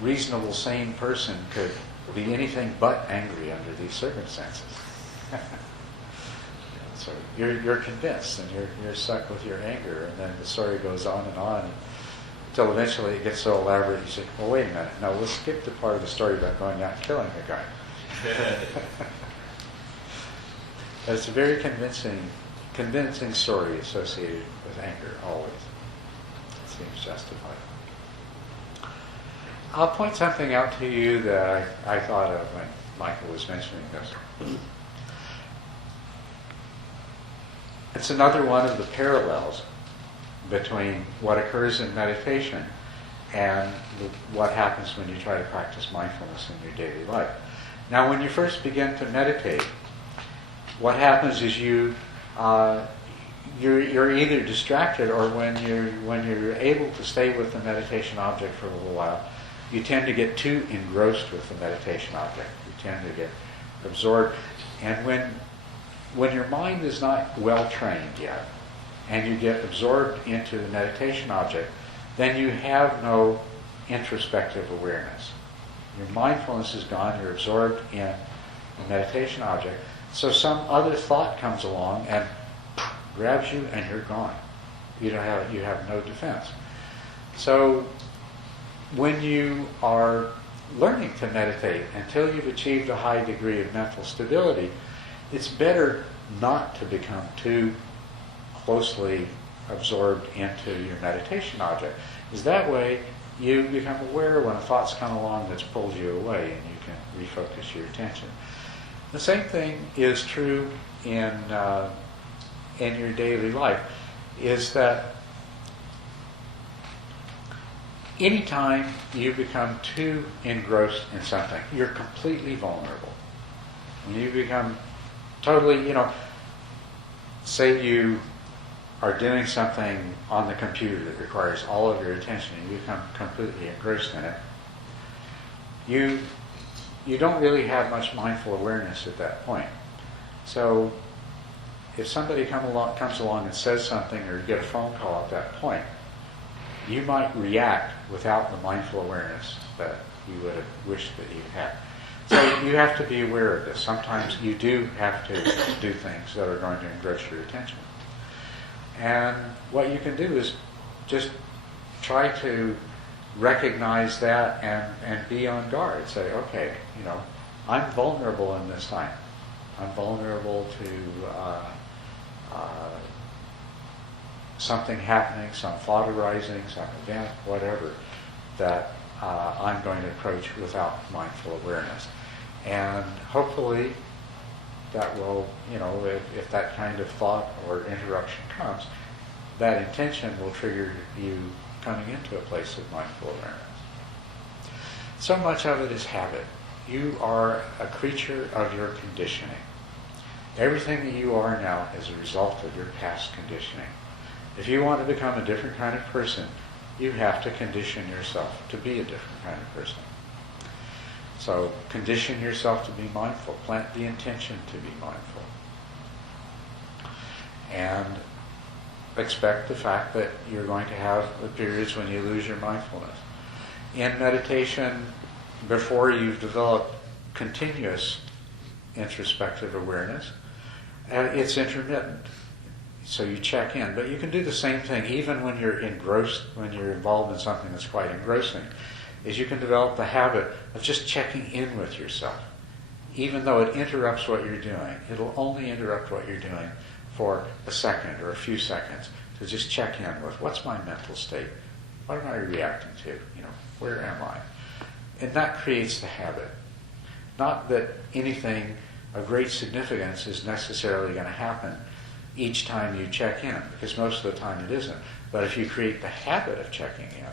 reasonable, sane person could be anything but angry under these circumstances. So you're convinced, and you're stuck with your anger, and then the story goes on until eventually it gets so elaborate you say, well, wait a minute, no, we'll skip the part of the story about going out and killing a guy. But it's a very convincing story associated with anger, always. It seems justified. I'll point something out to you that I thought of when Michael was mentioning this. It's another one of the parallels between what occurs in meditation and what happens when you try to practice mindfulness in your daily life. Now, when you first begin to meditate, what happens is you're either distracted, or when you're able to stay with the meditation object for a little while, you tend to get too engrossed with the meditation object. You tend to get absorbed. And when your mind is not well trained yet, and you get absorbed into the meditation object, then you have no introspective awareness. Your mindfulness is gone, you're absorbed in the meditation object, so some other thought comes along and grabs you and you're gone. You have no defense. So when you are learning to meditate until you've achieved a high degree of mental stability, it's better not to become too closely absorbed into your meditation object, because that way you become aware when a thought's come along that's pulled you away, and you can refocus your attention. The same thing is true in your daily life, is that anytime you become too engrossed in something, you're completely vulnerable. When you become totally, say you are doing something on the computer that requires all of your attention, and you become completely engrossed in it, you don't really have much mindful awareness at that point. So if somebody comes along and says something, or you get a phone call at that point, you might react without the mindful awareness that you would have wished that you had. So you have to be aware of this. Sometimes you do have to do things that are going to engross your attention. And what you can do is just try to recognize that and be on guard. Say, okay, I'm vulnerable in this time. I'm vulnerable to something happening, some thought arising, some event, whatever, that I'm going to approach without mindful awareness. And hopefully that will, if that kind of thought or interruption comes, that intention will trigger you coming into a place of mindful awareness. So much of it is habit. You are a creature of your conditioning. Everything that you are now is a result of your past conditioning. If you want to become a different kind of person, you have to condition yourself to be a different kind of person. So condition yourself to be mindful. Plant the intention to be mindful. And expect the fact that you're going to have the periods when you lose your mindfulness. In meditation, before you've developed continuous introspective awareness, it's intermittent. So you check in. But you can do the same thing even when you're engrossed, when you're involved in something that's quite engrossing, is you can develop the habit of just checking in with yourself. Even though it interrupts what you're doing, it'll only interrupt what you're doing for a second or a few seconds, to just check in with what's my mental state? What am I reacting to? Where am I? And that creates the habit. Not that anything of great significance is necessarily going to happen each time you check in, because most of the time it isn't. But if you create the habit of checking in,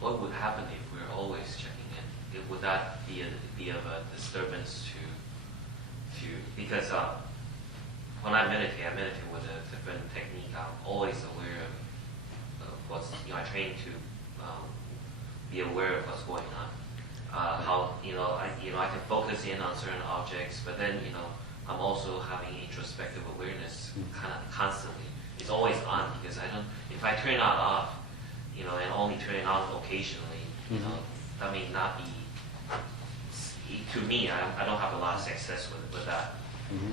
what would happen if we're always checking in? Would that be of a disturbance to because when I meditate with a different technique. I'm always aware of what's, I train to be aware of what's going on. How I can focus in on certain objects, but then I'm also having introspective awareness kind of constantly. It's always on, because if I turn it off, and only turn it on occasionally, that may not be, to me, I don't have a lot of success with that. Mm-hmm.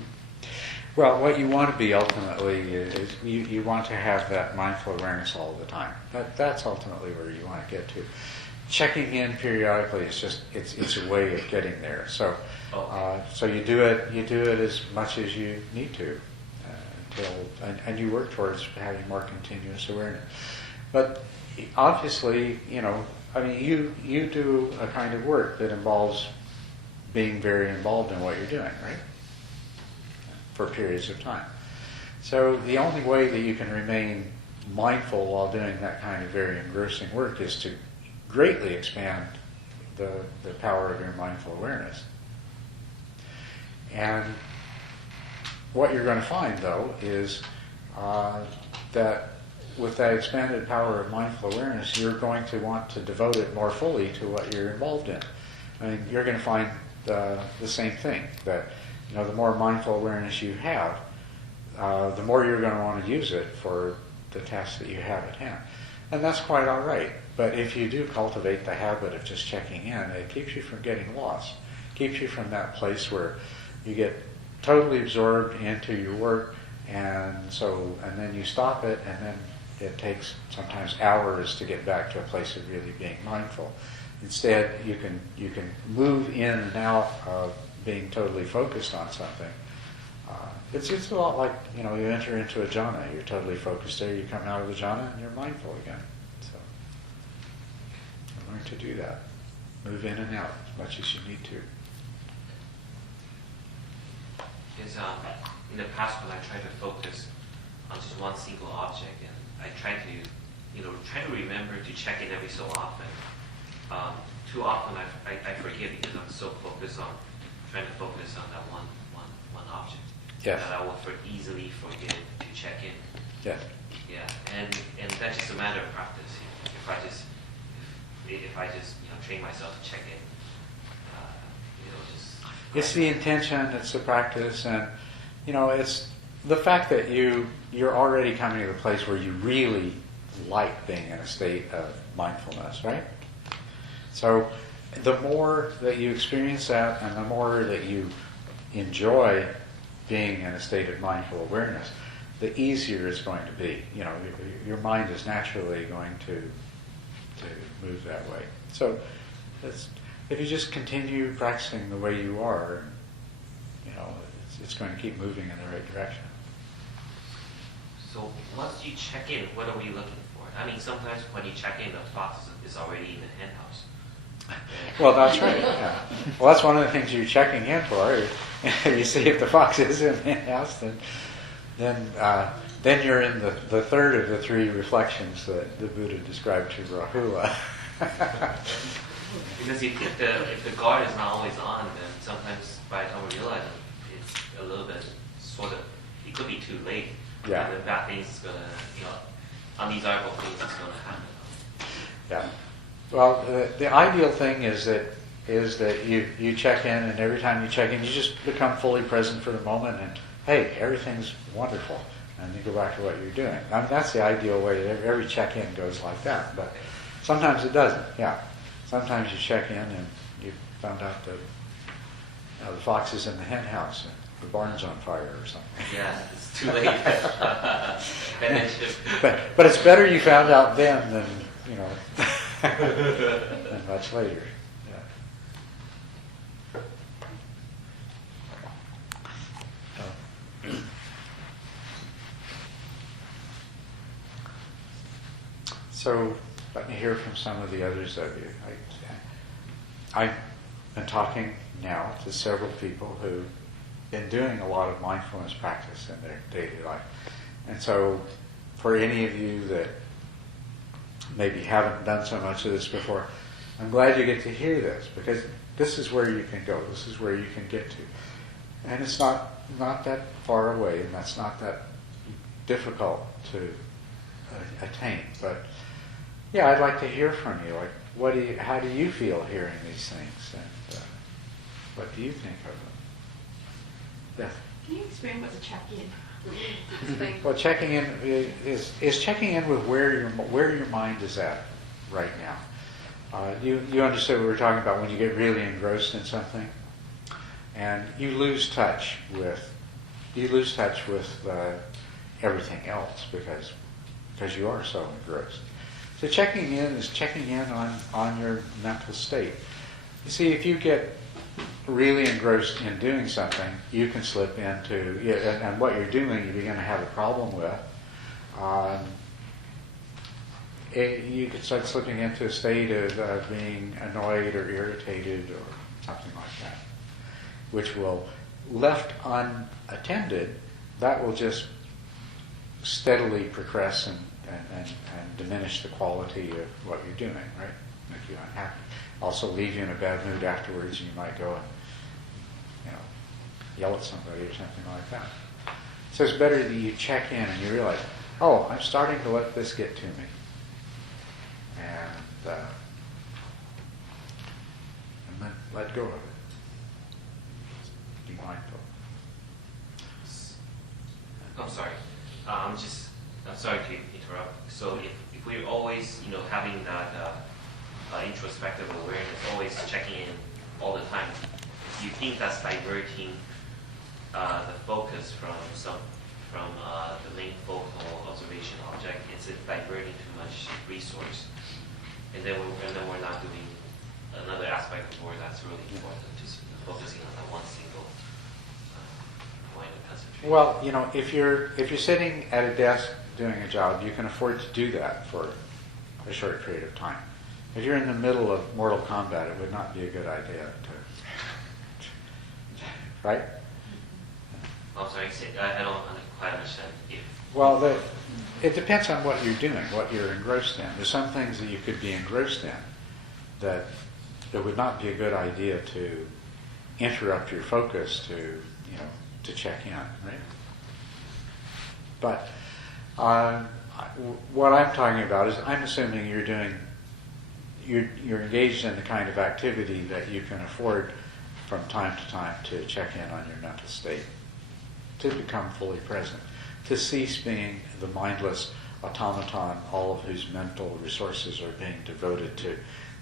Well, what you want to be ultimately is you want to have that mindful awareness all the time. That's ultimately where you want to get to. Checking in periodically is just it's a way of getting there. So so you do it as much as you need to and you work towards having more continuous awareness. But obviously, you do a kind of work that involves being very involved in what you're doing, right? For periods of time. So the only way that you can remain mindful while doing that kind of very engrossing work is to greatly expand the power of your mindful awareness. And what you're going to find, though, is that with that expanded power of mindful awareness, you're going to want to devote it more fully to what you're involved in. You're going to find the same thing, that the more mindful awareness you have, the more you're going to want to use it for the tasks that you have at hand. And that's quite all right. But if you do cultivate the habit of just checking in, it keeps you from getting lost. It keeps you from that place where you get totally absorbed into your work, and then you stop it, and then it takes sometimes hours to get back to a place of really being mindful. Instead, you can move in and out of being totally focused on something. It's a lot like, you enter into a jhana, you're totally focused there, you come out of the jhana and you're mindful again. So learn to do that. Move in and out as much as you need to. Because in the past, when I tried to focus on just one single object, and I try to remember to check in every so often. Too often I forget, because I'm so focused on trying to focus on that one object. Yes. That I will easily forget to check in. Yes. Yeah, and that's just a matter of practice. If I just train myself to check in, It's the intention, it's the practice, and it's the fact that you're already coming to the place where you really like being in a state of mindfulness, right? So the more that you experience that, and the more that you enjoy being in a state of mindful awareness, the easier it's going to be. Your mind is naturally going to move that way. So if you just continue practicing the way you are, it's going to keep moving in the right direction. So once you check in, what are we looking for? Sometimes when you check in, the fox is already in the hen house. Well, that's right. Yeah. Well, that's one of the things you're checking in for. You see if the fox is in the house, then then you're in the third of the three reflections that the Buddha described to Rahula. Because if the guard is not always on, then sometimes by the time we realize it, it's a little bit sort of, it could be too late. Yeah. And then bad things is gonna, undesirable things is gonna happen. Yeah. Well, the ideal thing is that you check in, and every time you check in, you just become fully present for the moment, and hey, everything's wonderful, and you go back to what you're doing. I mean, that's the ideal way. Every check-in goes like that, but sometimes it doesn't. Yeah. Sometimes you check in and you found out that the fox is in the hen house and the barn's on fire or something. Yeah, it's too late. And then But it's better you found out then than than much later. Yeah. So let me hear from some of the others of you. I've been talking now to several people who've been doing a lot of mindfulness practice in their daily life. And so for any of you that maybe haven't done so much of this before, I'm glad you get to hear this, because this is where you can go. This is where you can get to. And it's not that far away, and that's not that difficult to attain. But yeah, I'd like to hear from you. Like, how do you feel hearing these things, and what do you think of them? Yes. Can you explain what the check-in? Well, checking in is checking in with where your mind is at right now. You understood what we were talking about when you get really engrossed in something, and you lose touch with everything else because you are so engrossed. So checking in is checking in on your mental state. You see, if you get really engrossed in doing something, you can slip into, and what you're doing, you're going to have a problem with. You could start slipping into a state of being annoyed or irritated or something like that, which will, left unattended, that will just steadily progress and diminish the quality of what you're doing, right? Make you unhappy. Also leave you in a bad mood afterwards, and you might go and yell at somebody or something like that. So it's better that you check in and you realize, oh, I'm starting to let this get to me. And then let go of it. Be mindful. I'm sorry. I'm sorry to interrupt. So if we're always, having that introspective awareness, always checking in all the time, if you think that's diverting the focus from the main focal observation object, it's diverting too much resource, and then we're not doing another aspect of work that's really important, just focusing on that one single point of concentration. Well, if you're sitting at a desk doing a job, you can afford to do that for a short period of time. If you're in the middle of Mortal Kombat, it would not be a good idea to, right? I'm sorry, I don't quite understand. Well, it depends on what you're doing, what you're engrossed in. There's some things that you could be engrossed in that it would not be a good idea to interrupt your focus to check in, right? But what I'm talking about is I'm assuming you're engaged in the kind of activity that you can afford from time to time to check in on your mental state, to become fully present, to cease being the mindless automaton, all of whose mental resources are being devoted to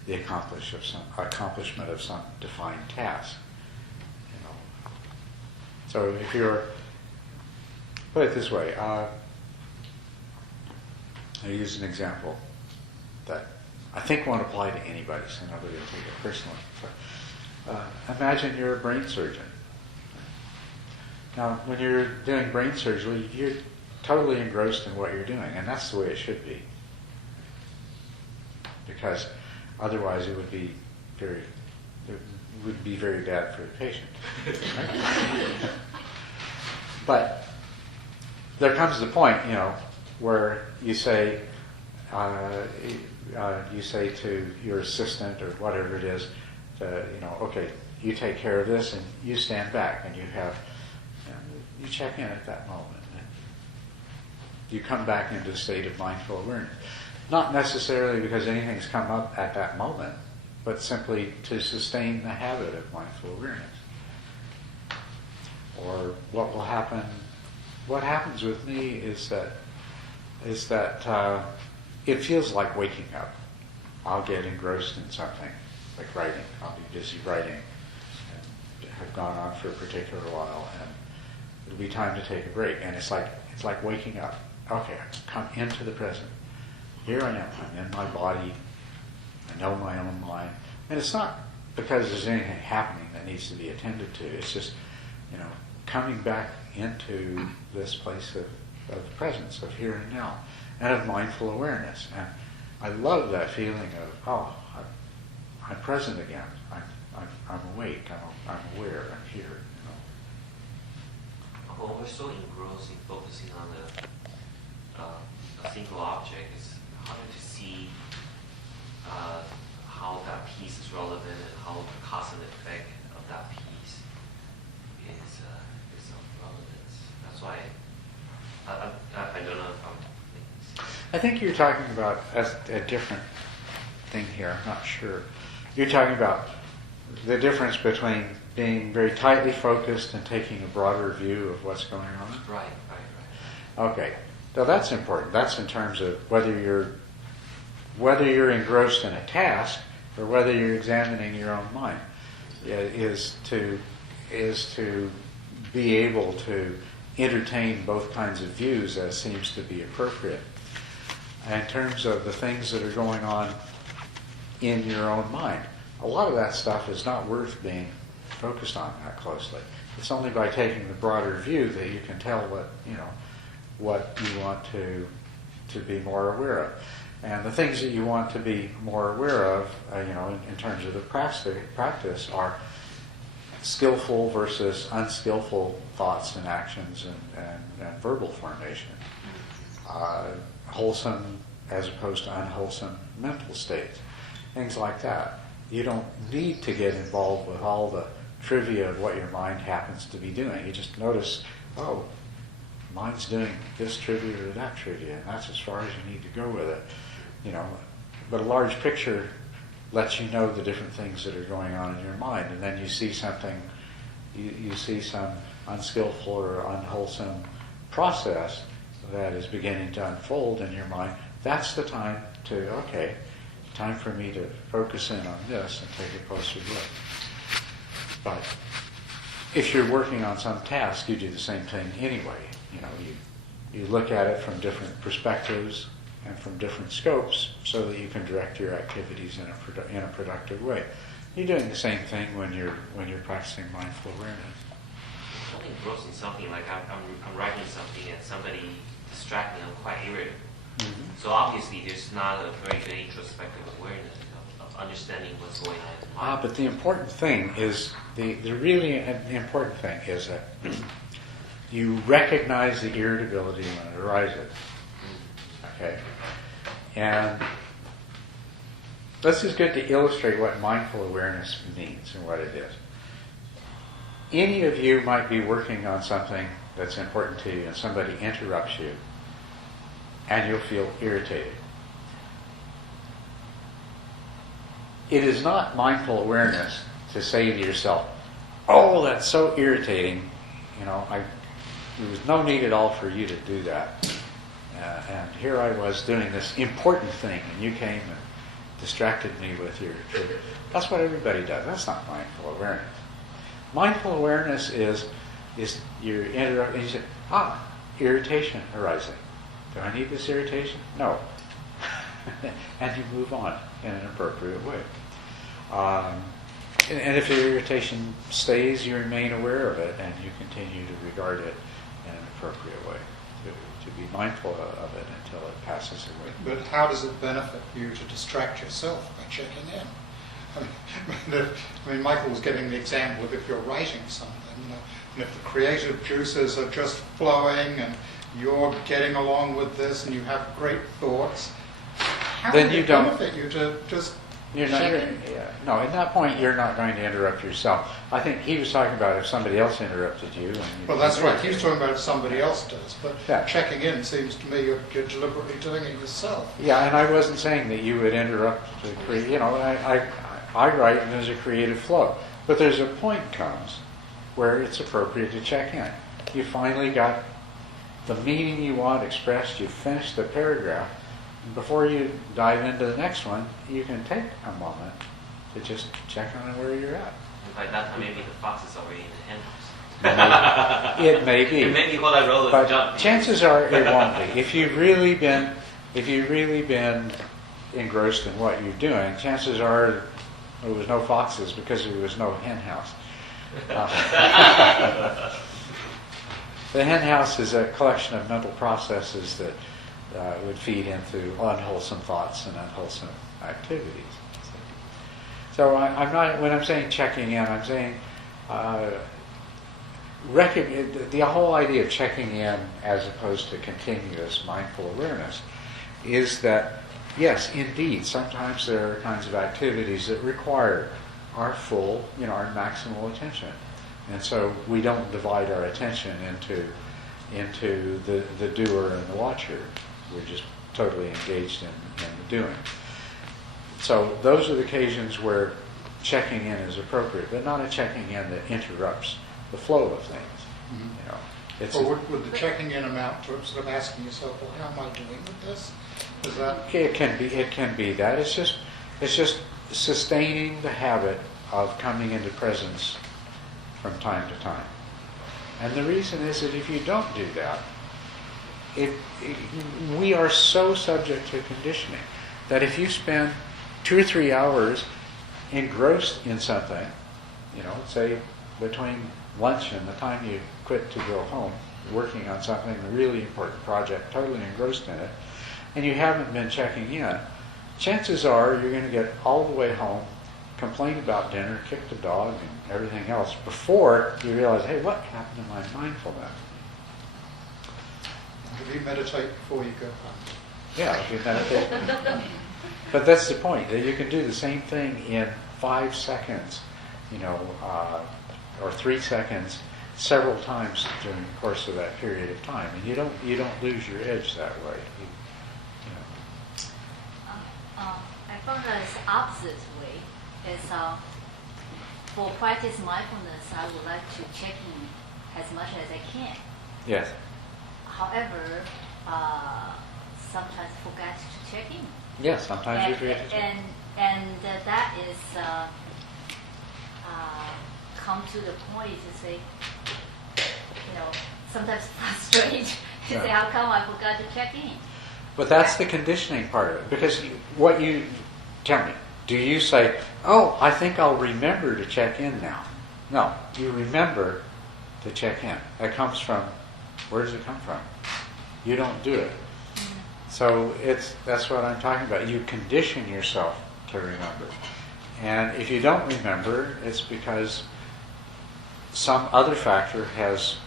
the accomplishment of some defined task. So if you're, put it this way, I'll use an example that I think won't apply to anybody, so nobody will take it personally. But, imagine you're a brain surgeon. Now, when you're doing brain surgery, you're totally engrossed in what you're doing, and that's the way it should be. Because otherwise it would be very bad for the patient. Right? But there comes the point, where you say to your assistant or whatever it is, okay, you take care of this and you stand back, and you check in at that moment. You come back into a state of mindful awareness. Not necessarily because anything's come up at that moment, but simply to sustain the habit of mindful awareness. Or what happens with me is that it feels like waking up. I'll get engrossed in something, like writing. I'll be busy writing and have gone on for a particular while, and it'll be time to take a break. And it's like waking up. Okay, come into the present. Here I am. I'm in my body. I know my own mind. And it's not because there's anything happening that needs to be attended to. It's just, coming back into this place of presence, of here and now, and of mindful awareness. And I love that feeling of, I'm present again. I'm awake. I'm aware. I'm here. Well, we're so engrossed in focusing on a single object, it's harder to see how that piece is relevant and how the cause and effect of that piece is of relevance. That's why I don't know if I'm making sense. I think you're talking about a different thing here. I'm not sure. You're talking about the difference between being very tightly focused and taking a broader view of what's going on. Right. Okay. Now that's important. That's in terms of whether you're engrossed in a task or whether you're examining your own mind. Is to be able to entertain both kinds of views as seems to be appropriate. In terms of the things that are going on in your own mind, a lot of that stuff is not worth being focused on that closely. It's only by taking the broader view that you can tell what you want to be more aware of. And the things that you want to be more aware of, in terms of the practice are skillful versus unskillful thoughts and actions and verbal formation. Wholesome as opposed to unwholesome mental states. Things like that. You don't need to get involved with all the trivia of what your mind happens to be doing. You just notice, mind's doing this trivia or that trivia, and that's as far as you need to go with it. But a large picture lets you know the different things that are going on in your mind, and then you see something, you see some unskillful or unwholesome process that is beginning to unfold in your mind. That's the time time for me to focus in on this and take a closer look. But if you're working on some task, you do the same thing anyway. You look at it from different perspectives and from different scopes so that you can direct your activities in a productive way. You're doing the same thing when you're practicing mindful awareness. I'm engrossed in something, like I'm writing something and somebody distracts me, I'm quite irritable. Mm-hmm. So obviously there's not a very good introspective awareness of understanding what's going on in the mind. But the important thing is, the really important thing is that you recognize the irritability when it arises. Okay? And this is good to illustrate what mindful awareness means and what it is. Any of you might be working on something that's important to you and somebody interrupts you and you'll feel irritated. It is not mindful awareness to say to yourself, "Oh, that's so irritating. There was no need at all for you to do that. And here I was doing this important thing, and you came and distracted me with your." That's what everybody does. That's not mindful awareness. Mindful awareness is you're interrupting. You say, irritation arising. Do I need this irritation? No. And you move on in an appropriate way. And if the irritation stays, you remain aware of it and you continue to regard it in an appropriate way, to be mindful of it until it passes away. But how does it benefit you to distract yourself by checking in? I mean, Michael was giving the example of if you're writing something, and if the creative juices are just flowing and you're getting along with this and you have great thoughts, how Then would you it don't- benefit you to just You're not, check in? no, at that point, you're not going to interrupt yourself. I think he was talking about if somebody else interrupted you. And you Well, that's right. He was talking about if somebody else does, but Yeah. checking in seems to me you're deliberately doing it yourself. Yeah, and I wasn't saying that you would interrupt the I write as a creative flow. But there's a point comes where it's appropriate to check in. You finally got the meaning you want expressed, you finished the paragraph. Before you dive into the next one, you can take a moment to just check on where you're at. By that time, maybe the fox is already in the hen house. It may be. And maybe what I wrote was But jump. chances are it won't be. If you've really been engrossed in what you're doing, chances are there was no foxes because there was no hen house. The hen house is a collection of mental processes that would feed into unwholesome thoughts and unwholesome activities. So I'm not, when I'm saying checking in, I'm saying the whole idea of checking in as opposed to continuous mindful awareness is that, yes, indeed, sometimes there are kinds of activities that require our full, our maximal attention. And so we don't divide our attention into the doer and the watcher. We're just totally engaged in the doing. So those are the occasions where checking in is appropriate, but not a checking in that interrupts the flow of things. Mm-hmm. It's Or would the checking in amount to sort of asking yourself, well, how am I doing with this? Is that... It can be that. It's just sustaining the habit of coming into presence from time to time. And the reason is that if you don't do that, we are so subject to conditioning that if you spend 2 or 3 hours engrossed in something, say between lunch and the time you quit to go home, working on something, a really important project, totally engrossed in it, and you haven't been checking in, chances are you're going to get all the way home, complain about dinner, kick the dog, and everything else before you realize, hey, what happened to my mindfulness? Do you meditate before you go home? Yeah, if you meditate. But that's the point, that you can do the same thing in 5 seconds, or 3 seconds, several times during the course of that period of time, and you don't lose your edge that way. I found that it's opposite way. Is for practice mindfulness, I would like to check in as much as I can. Yes. However, sometimes forget to check in. Yes, sometimes you forget to check. And that is come to the point to say, sometimes frustrated to say, how come I forgot to check in? But that's the conditioning part of it. Because what you tell me, do you say, oh, I think I'll remember to check in now? No, you remember to check in. That comes from, where does it come from? You don't do it. So that's what I'm talking about. You condition yourself to remember. And if you don't remember, it's because some other factor has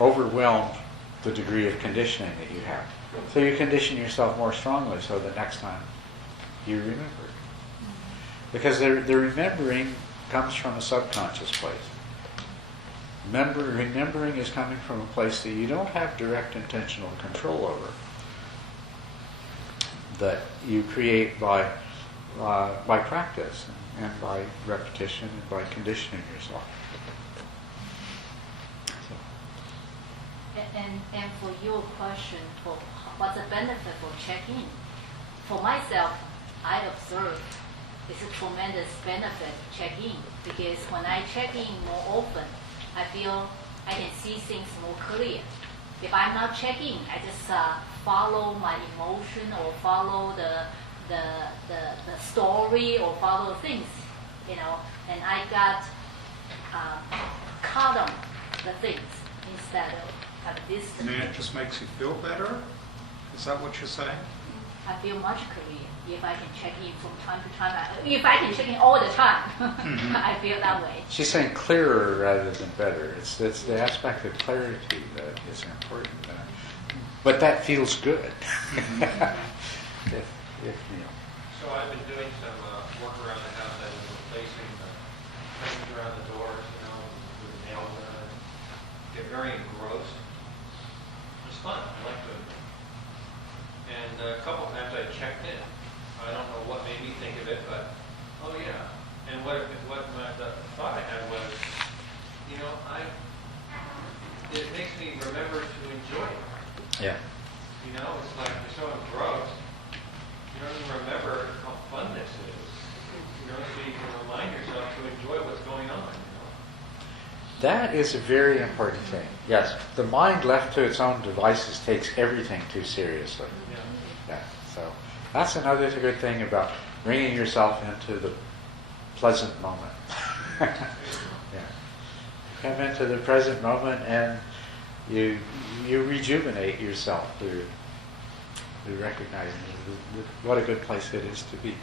overwhelmed the degree of conditioning that you have. So you condition yourself more strongly so the next time you remember. Because the remembering comes from a subconscious place. Remembering is coming from a place that you don't have direct intentional control over, that you create by practice and by repetition and by conditioning yourself. And for your question, for what's the benefit for checking? For myself, I observe it's a tremendous benefit to check in, because when I check in more often, I feel I can see things more clear. If I'm not checking, I just follow my emotion or follow the story or follow things, and I got caught on the things instead of have a distance. And then it just makes you feel better? Is that what you're saying? I feel much clearer if I can check in from time to time. If I can check in all the time, I feel that way. She's saying clearer rather than better. It's the aspect of clarity that is important. But that feels good. if you know. So I've been doing some work around the house. I've been replacing the frames around the doors, with the nails in it. Get very engrossed. It's fun. I like doing it. And a couple times I checked in. I don't know what made me think of it, but oh yeah. And the thought I had was, it makes me remember to enjoy it. Yeah. It's like you're so engrossed, you don't even remember how fun this is. So you can remind yourself to enjoy what's going on. That is a very important thing. Yes, the mind left to its own devices takes everything too seriously. Yeah. So that's another good thing about bringing yourself into the pleasant moment. Yeah. Come into the present moment and you rejuvenate yourself through recognizing what a good place it is to be.